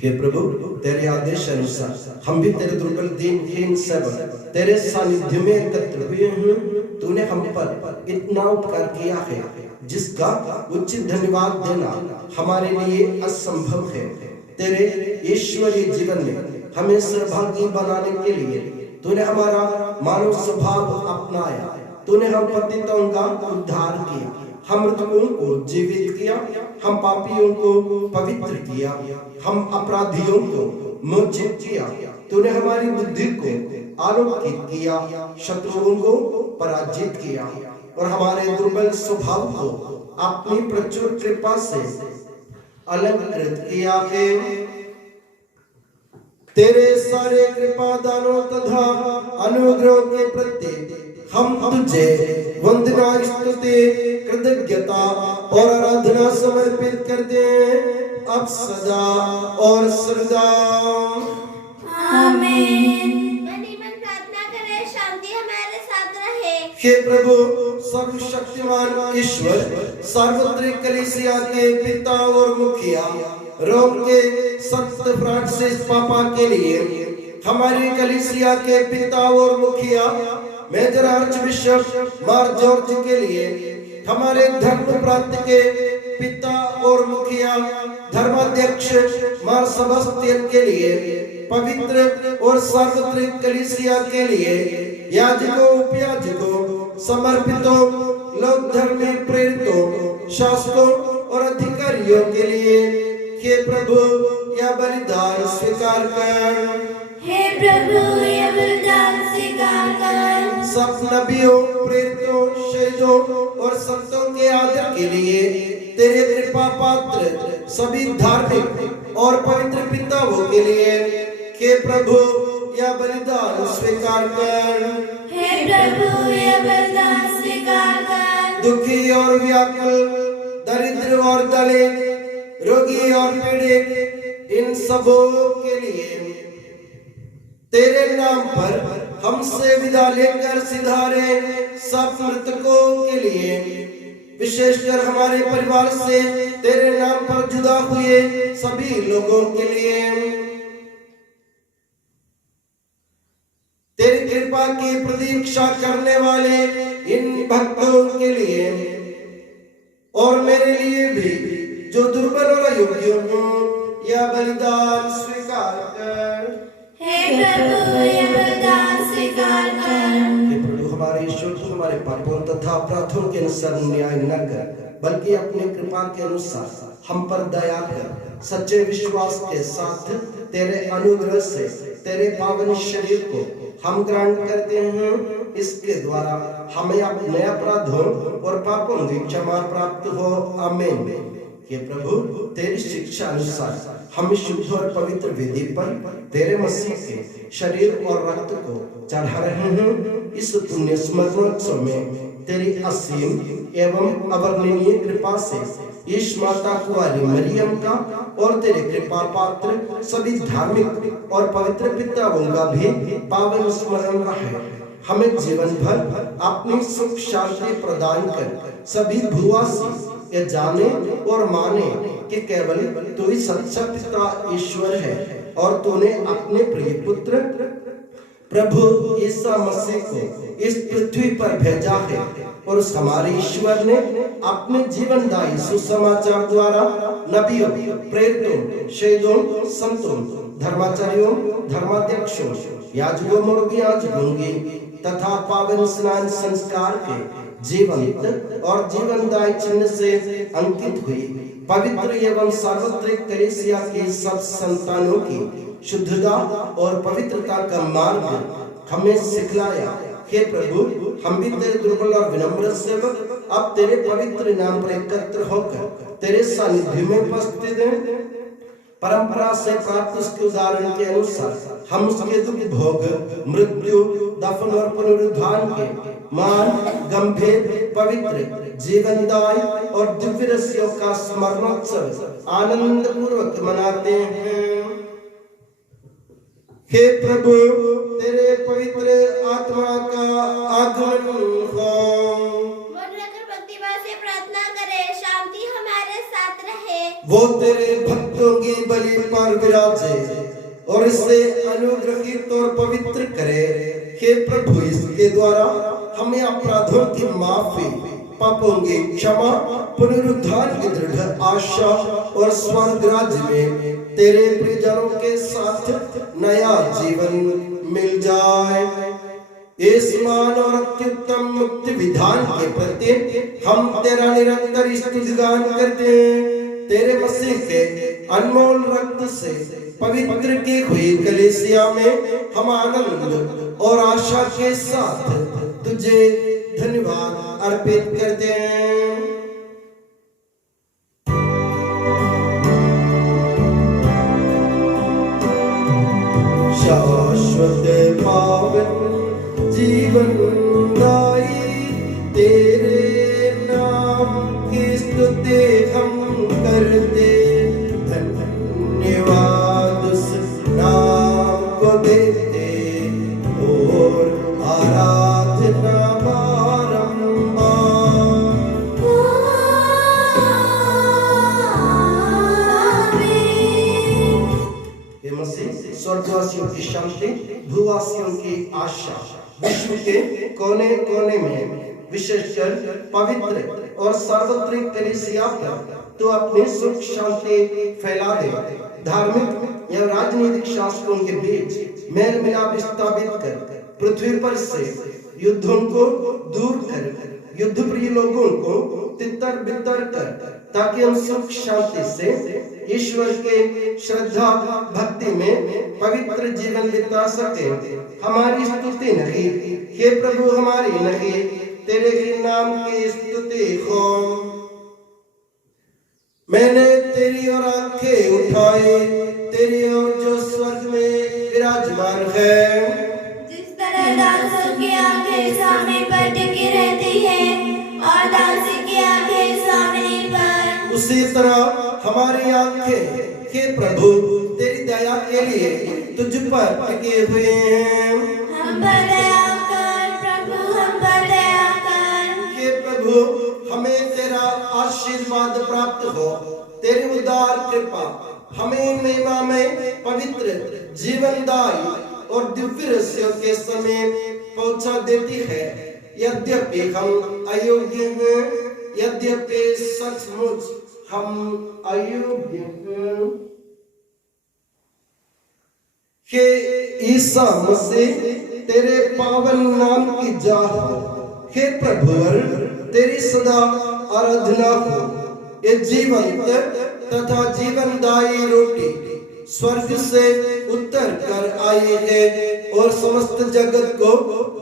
हे प्रभु तेरे आदेश अनुसार हम भी तेरे दुर्बल दीनहीन सेवक तेरे सानिध्य में एकत्र हुए हैं। तूने हम पर इतना उपकार किया है जिसका उचित धन्यवाद देना हमारे लिए असंभव है। तेरे ईश्वरीय जीवन में हमें सहभागी बनाने के लिए तूने हमारा मानव स्वभाव अपनाया। तूने हम पतितों का उद्धार किया, हम मृतकों को जीवित किया, हम पापियों को पवित्र किया, हम अपराधियों को मोचित किया। तूने हमारी बुद्धि को आलोकित किया, शत्रुओं को पराजित किया और हमारे दुर्बल स्वभाव को अपनी प्रचुर कृपा से अलंकृत किया है। तेरे सारे कृपा दानों तथा अनुग्रह के प्रति हम तुझे वंदना स्तुति कृतज्ञता और आराधना समर्पित करते हैं अब सदा और सदा। आमीन। मन ही मन प्रार्थना करें, शांति हमारे साथ रहे। हे प्रभु सर्वशक्तिमान ईश्वर, सार्वत्रिक कलीसिया के पिता और मुखिया रोम के संत फ्रांसिस पापा के लिए, हमारी कलीसिया के पिता और मुखिया मेजर आर्च बिशप मार जॉर्ज के लिए, हमारे धर्म प्रांत के पिता और मुखिया धर्माध्यक्ष मार सेबास्टियन के लिए, पवित्र और सार्वत्रिक कलीसिया के लिए, याजकों उपयाजकों समर्पितों लोक धर्मी प्रेरितों शासकों और अधिकारियों के लिए, हे प्रभु यह बलिदान स्वीकार कर। हे प्रभु यह बलिदान स्वीकार कर। सब नबियों प्रेरितों शहीदों और संतों के आदर के लिए तेरे कृपा पात्र सभी धार्मिक और पवित्र पिताओं के लिए, हे प्रभु यह बलिदान स्वीकार कर। हे प्रभु यह बलिदान स्वीकार कर। दुखी और व्याकुल, दरिद्र और दलित, रोगी और पीड़ित, इन सबों के लिए तेरे नाम पर हमसे विदा लेकर सिधारे सब मृतकों के लिए, विशेषकर हमारे परिवार से तेरे नाम पर जुदा हुए सभी लोगों के लिए, तेरी कृपा की प्रतीक्षा करने वाले इन भक्तों के लिए और मेरे लिए भी जो दुर्बल और अयोग्य हूँ, यह बलिदान स्वीकार कर। हे प्रभु यह बलिदान स्वीकार कर। हे प्रभु हमारे ईश्वर, तू हमारे पापों तथा अपराधों के अनुसार न्याय न कर, बल्कि अपनी कृपा के अनुसार हम पर दया कर। सच्चे विश्वास के साथ तेरे अनुग्रह से तेरे पावन शरीर को हम ग्रहण करते हैं। इसके द्वारा हमें अपने अपराधों और पापों की क्षमा प्राप्त हो। आमीन। हे प्रभु तेरी शिक्षा अनुसार हम शुद्ध और पवित्र वेदी पर तेरे मसीह के शरीर और रक्त को चढ़ा रहे हैं। इस पुण्य स्मरणोत्सव में तेरी असीम एवं अवर्णनीय कृपा से ईश माता कुंवारी मरियम का और तेरे कृपा पात्र सभी धार्मिक और पवित्र पिताओं का भी पावन स्मरण रहे। हमें जीवन भर अपनी सुख शांति प्रदान कर सभी भूवासी ये जाने और माने कि केवल तू ही सच्चा पिता ईश्वर है और तूने अपने प्रिय पुत्र प्रभु ईसा मसीह को इस पृथ्वी पर भेजा है और हमारे ईश्वर ने अपने जीवनदायी सुसमाचार द्वारा नबियों, प्रेरितों, शहीदों, संतों, धर्माचार्यों, धर्माध्यक्षों, याजकों और याजकों तथा पावन स्नान संस्कार के जीवंत और जीवनदायी चिन्ह से अंकित हुई पवित्र एवं सार्वत्रिक कलीसिया की सब संतानों की शुद्धता और पवित्रता का मार्ग हमें सिखलाया। हे प्रभु हम भी तेरे दुर्बल और विनम्र सेवक अब तेरे पवित्र नाम पर एकत्र होकर तेरे सानिध्य में उपस्थित हैं। परंपरा से प्राप्त उसके उदाहरण के अनुसार हम उसके दुख भोग, मृत्यु, दफन और पुनरुत्थान के मान, गंभीर, पवित्र, जीवनदायी और दिव्य रस्यों का स्मरणोत्सव आनंद पूर्वक मनाते हैं। हे प्रभु, तेरे पवित्र आत्मा का आगमन हो। मन रखकर भक्तिभाव से प्रार्थना करें, शांति हमारे साथ रहे। वो तेरे भक्तों की बलि पर विराजे और इसे अनुग्रहित और पवित्र करे। हे प्रभु, इसके द्वारा हमें अपराधों की माफी, पापों की क्षमा, पुनरुद्धार की दृढ़ आशा और स्वर्ग राज्य में तेरे प्रियजनों के साथ नया जीवन मिल जाए। इस मान और अत्युत्तम मुक्ति विधान के प्रति हम तेरा निरंतर स्तुतिगान करते हैं। तेरे मसीह के अनमोल रक्त से पवित्र की हुई कलीसिया में हम आनंद और आशा के साथ तुझे धन्यवाद अर्पित करते हैं। शाश्वत पावन जीवन दाई तेरे नाम की स्तुति हम करते, धन्यवाद उस नाम को देते और आराधना स्वर्गवासियों की शांति, भूवासियों की आशा, विश्व के कोने कोने में विशेषकर पवित्र और सार्वत्रिक कलीसिया पर तो अपनी सुख शांति फैला दे। धार्मिक या राजनीतिक शासकों के बीच मेल मिलाप स्थापित कर पृथ्वी पर से युद्धों को दूर कर युद्ध प्रिय लोगों को तितर बितर कर, ताकि हम सुख शांति से ईश्वर के श्रद्धा भक्ति में पवित्र जीवन बिता सके। हमारी स्तुति नहीं, हे प्रभु, हमारी नहीं, तेरे ही नाम की स्तुति हो। मैंने तेरी ओर आंखें उठाई, तेरी ओर जो स्वर्ग में विराजमान है। जिस तरह दासों की आंखें सामने पर टिकी रहती है और दासी की आंखें सामने पर, उसी तरह हमारी आंखें, हे प्रभु, तेरी दया के लिए तुझ पर टिके हुए हैं। हम पर दया कर प्रभु, हम पर दया कर। हे प्रभु, हमें तेरा आशीर्वाद प्राप्त हो। तेरी उदार कृपा हमें महिमा में पवित्र, जीवनदायी और दिव्य रस्यों के समय पहुंचा देती है। यद्यपि हम अयोग्य हैं, यद्यपि सचमुच हम अयोग्य हैं, हे ईसा मसीह, तेरे पावन नाम की जाह हो। हे प्रभुवर, तेरी सदा आराधना हो। ये जीवंत तथा जीवनदायी रोटी स्वर्ग से उतर कर आई है और समस्त जगत को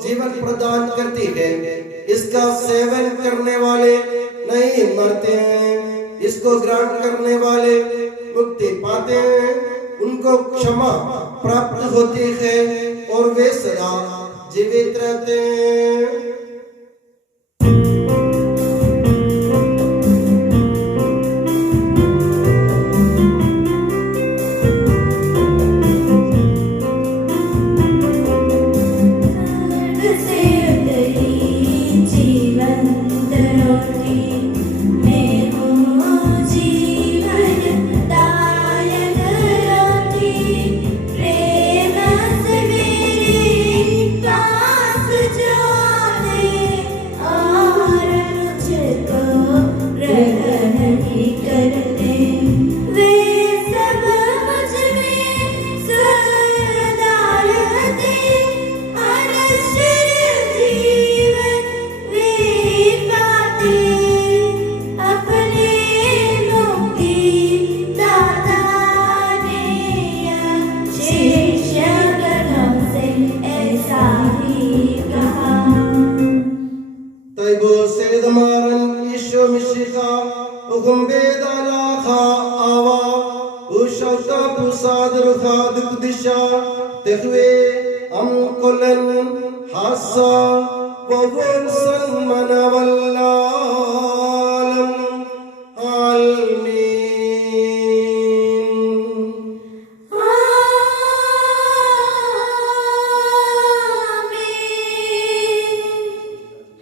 जीवन प्रदान करती है। इसका सेवन करने वाले नहीं मरते हैं, इसको ग्रहण करने वाले मुक्ति पाते हैं, उनको क्षमा प्राप्त होती है और वे सदा जीवित रहते हैं। प्रेम से मेरे पास जो prasad rukhad kudisha tehwe amkolan hasa wawon salmanawallalam almin.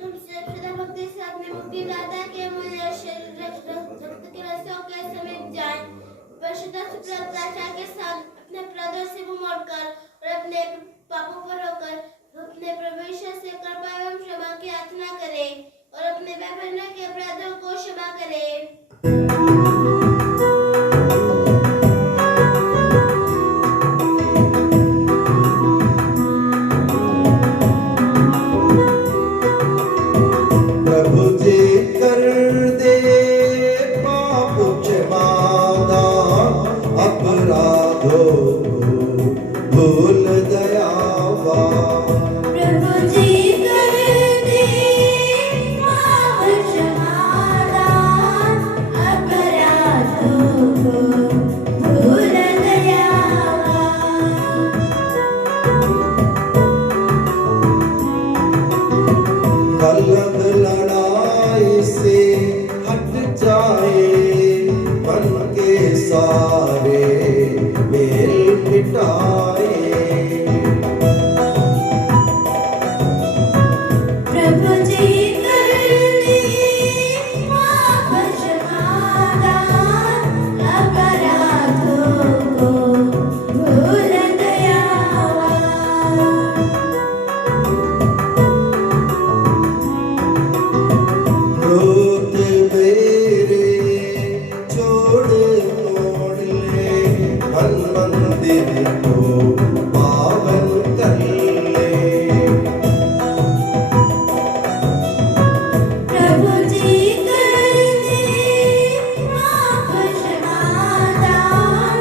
हमसे खुदा भक्ति से अपने मुक्ति दाता के मूल्य शरीर रक्त के रसों के समेत जाए परिशुद्ध सुप्रभाषा के साथ अपने अपराधों से मुंह मोड़कर और अपने पापों पर होकर अपने प्रभु यीशु से कृपा एवं क्षमा की याचना करे और अपने वैभव के अपराधों को क्षमा करे। प्रभु जी कर दे पाप क्षमादा अपराधों को भूल दयावा। प्रभु जी कर दे पाप क्षमादान अपराधों को भूल दयावा। कलह लड़ाई से हट जाए मन के सारे मेल मिटाए। प्रभु जी कर दे पाप क्षमादान अपराधों को भूल दयावा। क्रोध मेरे छोड़ मोड़ ले मन मंदिर को पावन कर ले। प्रभु जी कर दे पाप क्षमादान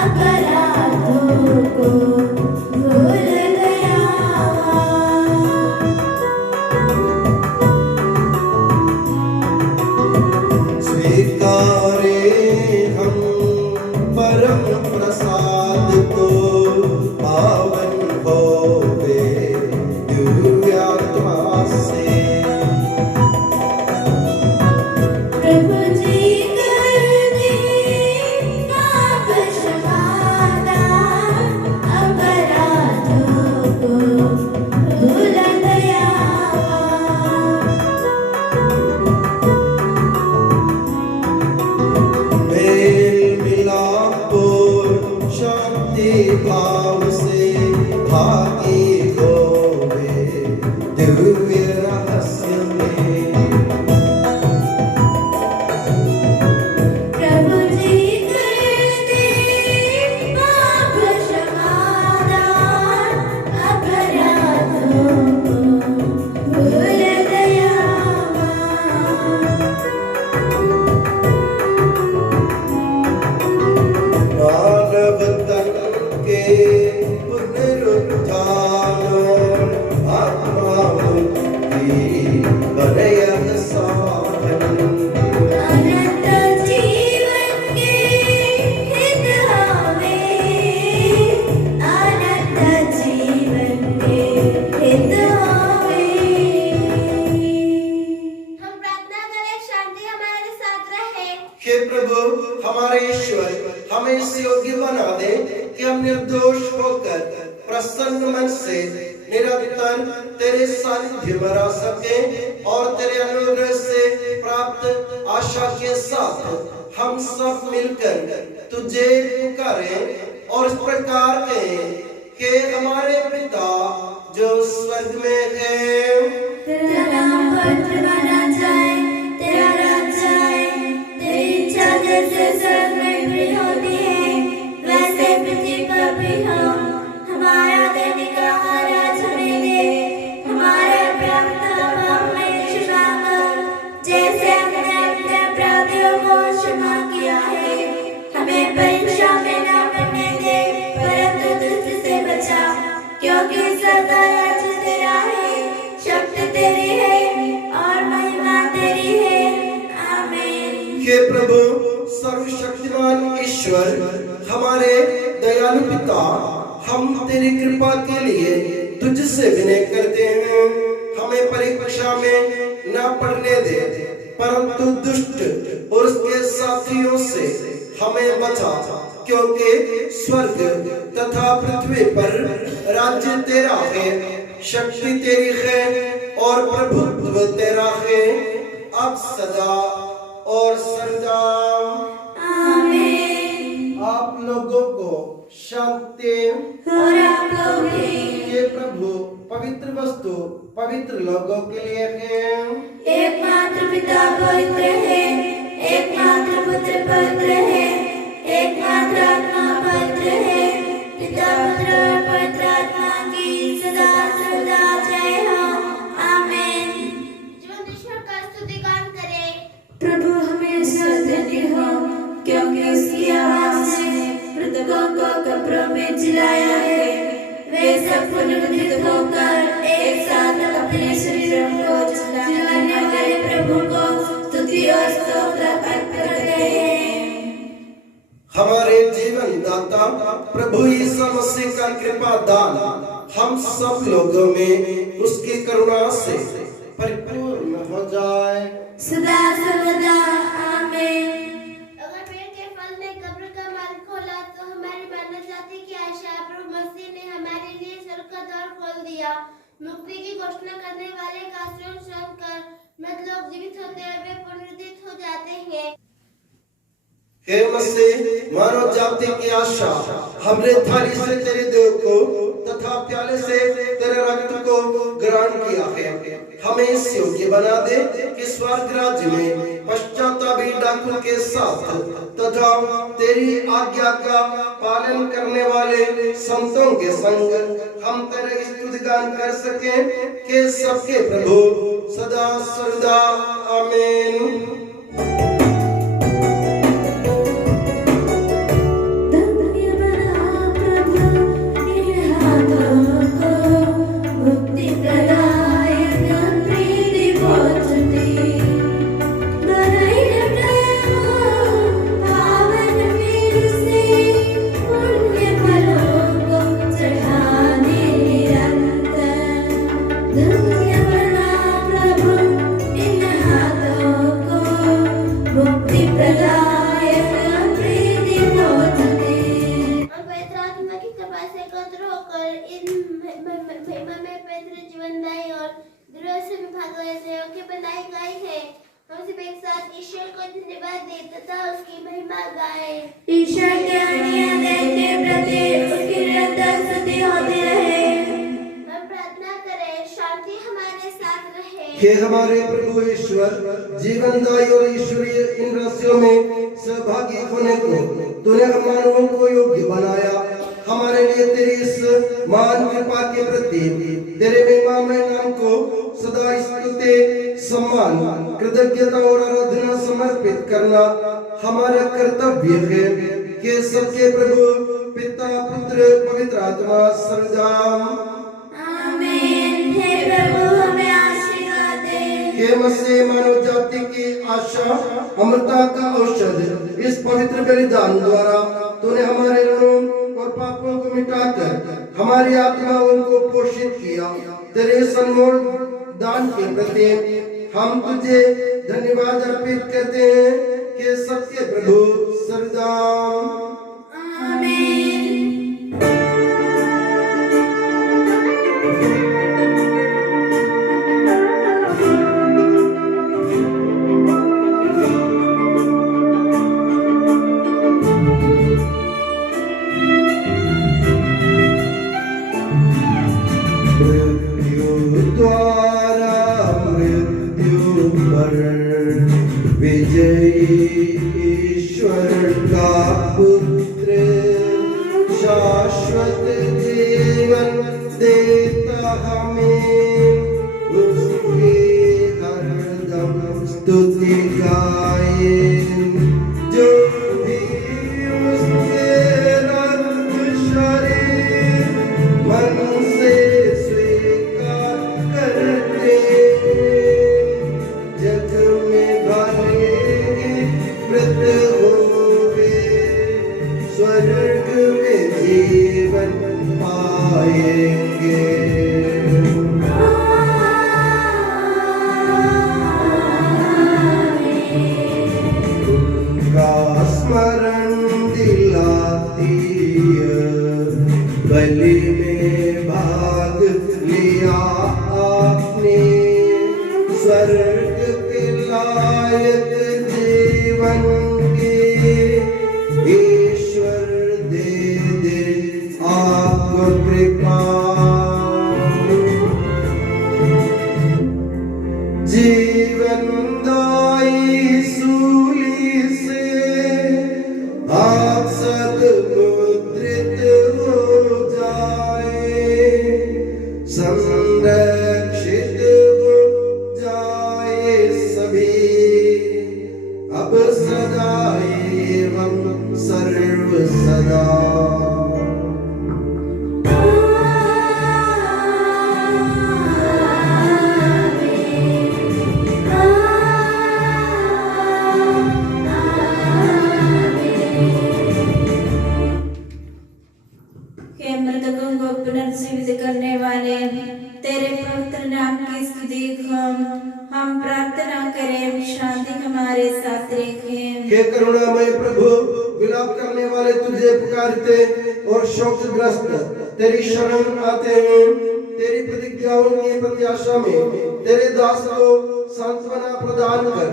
अपराधों को भूल दयावा। स्वीकारे हम परम प्रसाद को पावन होवे दिव्यात्मा से। प्रभु जी कर दे पाप क्षमादान अपराधों को भूल दयावा। मेल मिलाप और शांति भाव से भागी होवे दिव्य रहस्य में। प्रभु जी कर दे पाप क्षमादान अपराधों को भूल दयावा। मानव तन के पुनरुत्थान आत्मा मुक्ति परयः साधन। अनंत जीवन के हित होवे, अनंत जीवन के हित होवे। हम प्रार्थना करें शांति हमारे साथ रहे। हे प्रभु हमारे ईश्वर हमें इस योग्य बना दे कि हम निर्दोष होकर प्रसन्न मन से निरंतर तेरे सानिध्य में रह सके और तेरे अनुग्रह से प्राप्त आशा के साथ हम सब मिलकर तुझे पुकारें और इस प्रकार कहें कि हमारे पिता जो स्वर्ग में है, तेरा नाम पवित्र माना जाए, तेरा राज्य आए, तेरी इच्छा जैसे स्वर्ग में भी होती है वैसे पृथ्वी पर भी हो। हमारा दैनिक आहार आज हमें दे, हमारे अपराध हमें क्षमा कर जैसे हमने अपने अपराधियों को क्षमा किया है। हमें परीक्षा में न करने दे परंतु दुष्ट से बचा, क्योंकि सदा राज्य तेरा है, शक्ति तेरी है और महिमा तेरी है। आमीन। हे प्रभु सर्वशक्तिमान ईश्वर हमारे दयालु पिता, हम तेरी कृपा के लिए तुझसे विनय करते हैं। हमें परीक्षा में न पड़ने दे, परंतु दुष्ट और उसके साथियों से हमें बचा, क्योंकि स्वर्ग तथा पृथ्वी पर राज्य तेरा है, शक्ति तेरी है और प्रभुत्व तेरा है, अब सदा और सदा। आमीन। आप लोगों को शांति। और आपको भी। ये प्रभु पवित्र वस्तु पवित्र लोगों के लिए है। एकमात्र पिता पवित्र है, एकमात्र पुत्र पवित्र है, एकमात्र आत्मा पवित्र है। पिता पुत्र और पवित्र आत्मा की सदा सर्वदा जय हो। आमीन। जीवन ईश्वर का स्तुतिगान करें। प्रभु हमेशा धन्य हो, क्योंकि उसकी आवाज से मृतकों को कब्रों में जिलाया है। वे सब पुनरुत्थित होकर एक साथ अपने शरीरों को जिलाने वाले प्रभु को स्तुति और स्तोत्र अर्पित करते हैं। हमारे जीवन दाता प्रभु यीशु मसीह का कृपा दान हम सब लोगों में उसकी करुणा से परिपूर्ण हो जाए सदा सर्वदा। आमीन। अगर पेड़ के फल ने कब्र का मार्ग खोला, तो हमारी मानव जाति की आशा प्रभु मसीह ने हमारे लिए स्वर्ग का द्वार खोल दिया। मुक्ति की घोषणा करने वाले का स्वयं सुनकर मृत लोग जीवित होते हैं, वे पुनरुत्थित हो जाते हैं। हे मसीह, मानव जाति की आशा, हमने थाली से तेरे देव को तथा प्याले से तेरे रक्त को ग्रहण किया है। हमें इस योग्य बना दे कि स्वर्ग राज्य में पश्चातापी डाकुओं के साथ तथा तेरी आज्ञा का पालन करने वाले संतों के संग हम तेरे स्तुतिगान कर सकें कि सबके प्रभु सदा सर्वदा। आमीन। ईश्वर को धन्यवाद दे तथा उसकी महिमा गाए। ईश्वर के अन्याय के प्रति उसकी निरंतर स्तुति होती रहे। हम प्रार्थना करें, शांति हमारे साथ रहे। हे हमारे प्रभु ईश्वर, जीवनदायी और ईश्वरीय इन रहस्यों में सहभागी होने को तूने हम मानवों को योग्य बनाया। हमारे लिए तेरी इस महान कृपा के प्रति तेरे महिमामय नाम को सदा स्तुति, सम्मान, कृतज्ञता और आराधना समर्पित करना हमारा कर्तव्य है। कि सबके प्रभु पिता पुत्र पवित्र आत्मा सर्वदा। आमीन। हे प्रभु हमें आशीर्वाद दे। हे मसीह, मानव जाति की आशा अमरता का औषध इस पवित्र बलिदान द्वारा तूने हमारे ऋणों और पापों को मिटाकर हमारी आत्माओं को पोषित किया। तेरे अनमोल दान के प्रति हम तुझे धन्यवाद अर्पित करते हैं कि सबके प्रभु सर्वदा। आमीन। विजयी ईश्वर का पुत्र स्वर्ग में जीवन पाएंगे। उनका स्मरण दिलाती बलि में भाग लिया आपने, स्वर्ग के लायक जीवन के ईश्वर दे आपको कृपा। जीवनदायी सूली से आप सब मुद्रित हो जाए, संरक्षित हो जाए सभी, अब सदा एवं सर्व सदा। हे मृतकों को पुनर्जीवित करने वाले तेरे पवित्र नाम की स्तुति हम प्रार्थना करें, शांति हमारे साथ रखें। हे करुणामय प्रभु, विलाप करने वाले तुझे पुकारते और शोकग्रस्त तेरी शरण आते हैं। तेरी प्रतिज्ञाओं की प्रत्याशा में तेरे दास को सांत्वना प्रदान कर।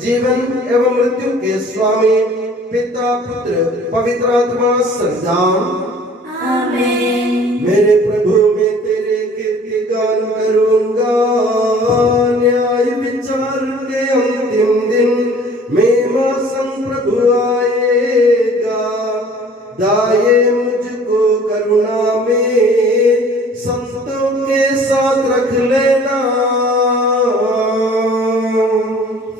जीवन एवं मृत्यु के स्वामी पिता पुत्र पवित्र आत्मा संधान। आमीन। मेरे प्रभु मैं तेरे कीर्ति गान करूंगा, न्याय विचार के अंतिम दिन में मौसम प्रभु आएगा। दाए मुझको करुणा में संतों के साथ रख लेना।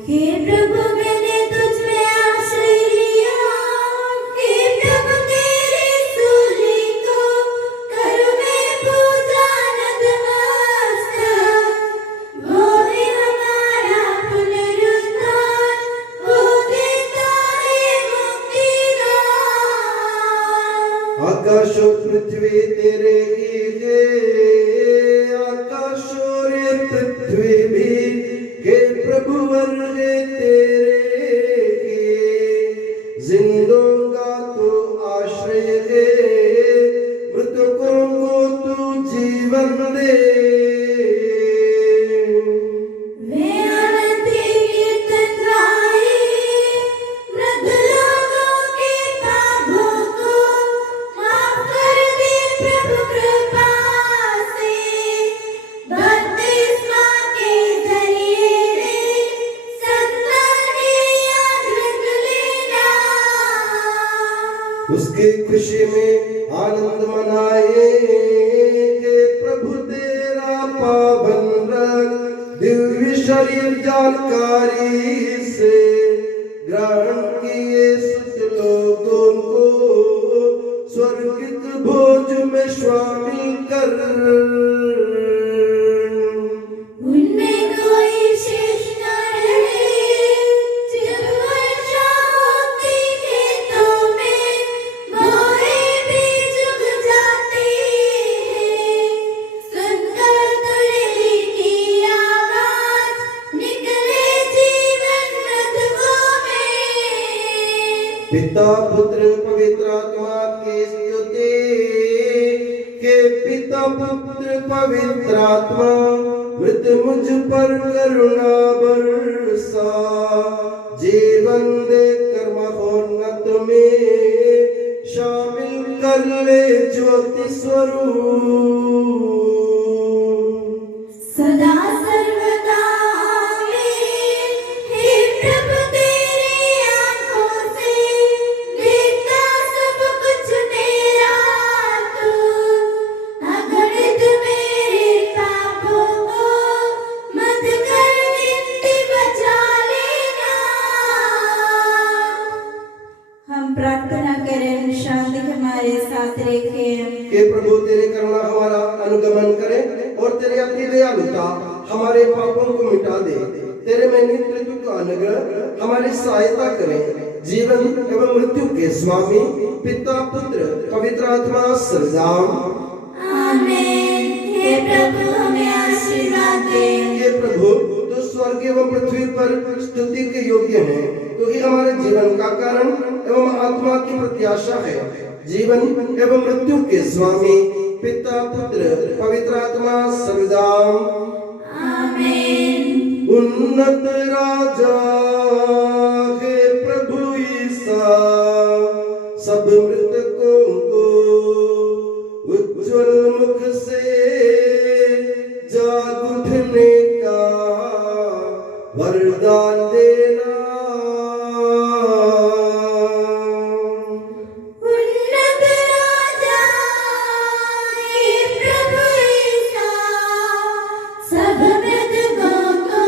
हे प्रभु मैंने तुझ में आश्रय लिया, हे प्रभु तेरी सूली को करूं मैं पूजा नतमस्तक। वो ही हमारा पुनरुद्धार, वो देता है मुक्तिदान। आकाश और पृथ्वी तेरे ही है, आकाश और पृथ्वी भी के प्रभु है तेरे ही। जिंदों का तो आश्रय है, मृतकों को तू जीवन दे। वे अनंत कीर्तन गाए, मृत लोगों के पापों को माफ कर दे प्रभु कृपा से। बपतिस्मा के जरिए संताने याद रख लेना। उसकी खुशी में आनंद मनाए, हे प्रभु तेरा पावन रक्त दिव्य शरीर जानकारी से ग्रहण किए सुत लोगों को स्वर्गिक भोज में शामिल कर। उनमें कोई शेष न रहे, जब वर्षा होती खेतों में मोहे भी जुग जाते हैं। सुनकर तुरही की आवाज निकले जीवन मृतकों में। पिता पुत्र पवित्र आत्मा की स्तुति, के पिता पुत्र पवित्र आत्मा मृत मुझ पर करुणा बरसा। जीवन देकर महोन्नत में शामिल कर ले ज्योति स्वरूप। सदा सर्वदा आमीन। हे प्रभु तेरी आंखों से देखता सब कुछ तेरा तू। अगणित मेरे पापों को मत कर गिनती बचा लेना। हम प्रार्थना करें, शांति हमारे साथ रखें। हे प्रभु तेरी करुणा हमारा अनुगमन करे और तेरी अति दयालुता हमारे पापों को मिटा दे। तेरे में नित्य का अनुग्रह हमारी सहायता करें। जीवन एवं मृत्यु के स्वामी पिता पुत्र पवित्र आत्मा सर्वदाम। आमीन। हे प्रभु हमें आशीर्वाद दे। हे प्रभु, तो स्वर्ग एवं पृथ्वी पर स्तुति के योग्य है, तो ही हमारे जीवन का कारण एवं आत्मा की प्रत्याशा है। जीवन एवं मृत्यु के स्वामी पिता पुत्र पवित्र आत्मा सर्वदाम। आमीन। उन्नत राजा हे प्रभु ईसा, सब मृतकों को उज्जवल मुख से जाग उठने का वरदान देना। उन्नत राजा हे प्रभु ईसा, सब मृतकों को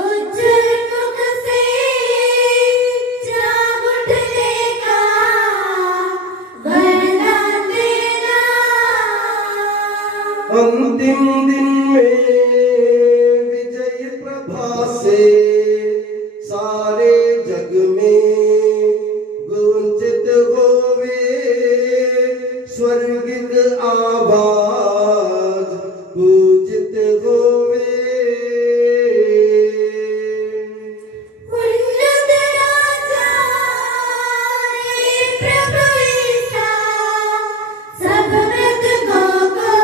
उज्जवल मुख से जाग उठने का वरदान देना। अंतिम दिन में विजय प्रभा से सारे जग में गुंजित होवे स्वर्गिक आवाज पूजित होवे। उन्नत राजा हे प्रभु ईसा, सब मृतकों को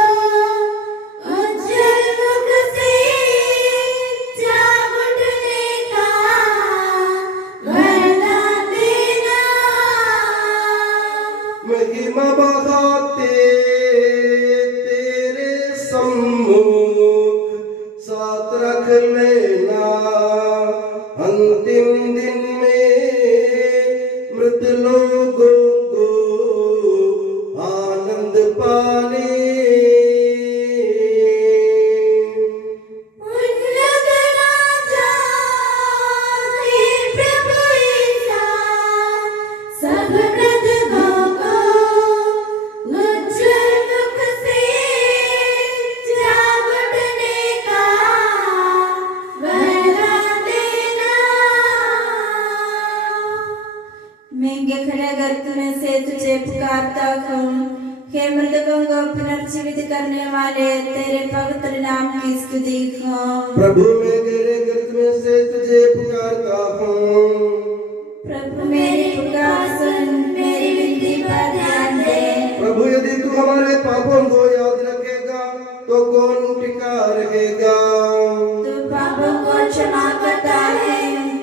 उज्जवल मुख से जाग उठने का वरदान देना। महिमा बहाते तेरे सम्मुख साथ रख लेना। अंतिम दिन में मृत लोगों को आनंद पाने। उन्नत राजा हे प्रभु ईसा, सब मृतकों को उज्जवल मुख से जाग उठने का वरदान देना। मैं गहरे गर्त में से तुझे पुकारता हूँ, हे मृतकों को पुनर्जीवित करने वाले तेरे पवित्र नाम की स्तुति हो। प्रभु, मैं गहरे गर्त में से तुझे पुकारता हूँ। प्रभु मेरी पुकार सुन, मेरी विनती पर ध्यान दे। प्रभु, यदि तू हमारे पापों को याद रखेगा तो कौन टिका रहेगा। तू पापों को क्षमा करता है,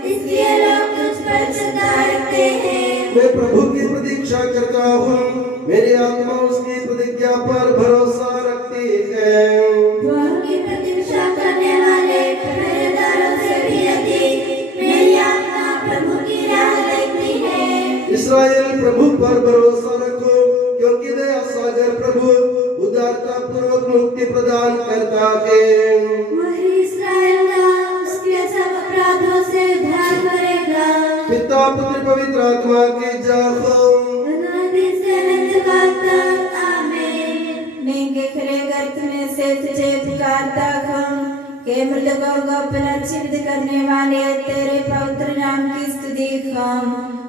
इसलिए लोग तुझ पर श्रद्धा रखते हैं। मैं प्रभु की प्रतीक्षा करता हूँ, मेरी आत्मा उसकी प्रतिज्ञा पर भरोसा रखती है। वो उनकी प्रतीक्षा करने वाले पहरेदारों से भी अधिक मेरी आत्मा प्रभु की राह देखती है। इस्राएल, प्रभु पर भरोसा रखो, क्योंकि दया सागर प्रभु उदारता पूर्वक मुक्ति प्रदान करता है। वही इस्राएल का उसके सब अपराधों से उद्धार करेगा। पिता पुत्र पवित्र आत्मा की जय हो। अनादि से अनंत काल तक आमीन। मैं गहरे गर्त में से तुझे पुकारता हूँ, हे मृतकों को पुनर्जीवित करने वाले तेरे पवित्र नाम की स्तुति हो।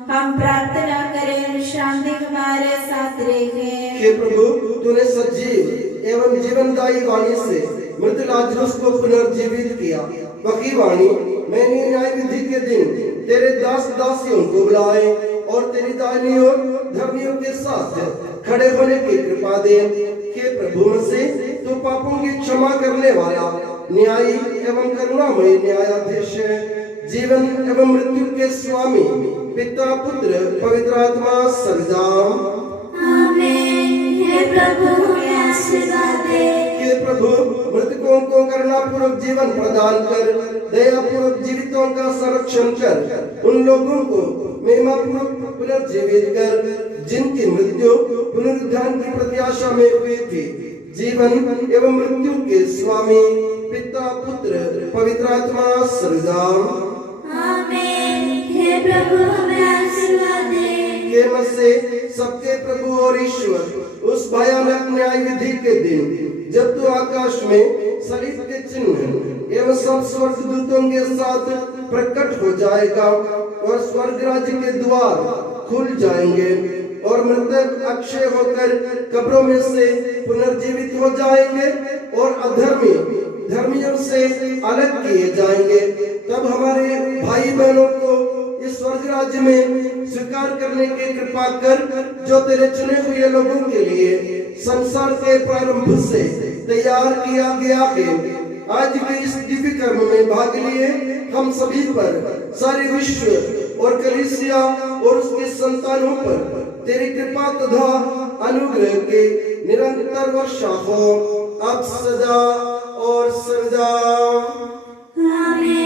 हम प्रार्थना करें, शांति हमारे साथ रहे। हे प्रभु, तूने सजीव एवं जीवनदायी वाणी से मृत लाजरुस को पुनर्जीवित किया। वही वाणी मैंने न्याय विधि के दिन तेरे दास दासियों को बुलाए और तेरी दाहिनी ओर धर्मियों के साथ खड़े होने की कृपा दे। हे प्रभु, मुझसे तू पापों की क्षमा करने वाला न्यायी एवं करुणामय न्यायाधीश है। जीवन एवं मृत्यु के स्वामी पिता पुत्र पवित्र आत्मा सर्वदाम। आमीन। हे प्रभु हमें आशीर्वाद दे। हे प्रभु, मृतकों को करुणा पूर्वक जीवन प्रदान कर, दया पूर्वक जीवितों का संरक्षण कर, उन लोगों को महिमा पूर्वक पुनर्जीवित कर जिनकी मृत्यु पुनरुत्थान की प्रत्याशा में हुई थी। जीवन एवं मृत्यु के स्वामी पिता पुत्र पवित्र आत्मा सर्वदाम। आमीन। हे प्रभु हमें आशीर्वाद दे। हे मसीह, सबके प्रभु और ईश्वर, उस भयानक न्याय विधि के दिन जब तू आकाश में सलीब के चिन्ह एवं सब स्वर्गदूतों के साथ प्रकट हो जाएगा और स्वर्ग राज्य के द्वार खुल जाएंगे और मृतक अक्षय होकर कब्रों में से पुनर्जीवित हो जाएंगे और अधर्मी धर्मियों से अलग किए जाएंगे। तब हमारे भाई बहनों को इस स्वर्ग राज्य में स्वीकार करने की कृपा कर, जो तेरे चुने हुए लोगों के लिए संसार के प्रारंभ से तैयार किया गया है। आज के इस दिव्य कर्म में भाग लिए हम सभी पर, सारे विश्व और कलीसिया और उसके संतानों पर तेरी कृपा तथा अनुग्रह के निरंतर वर्षा हो, अब सदा और सदा। आमीन।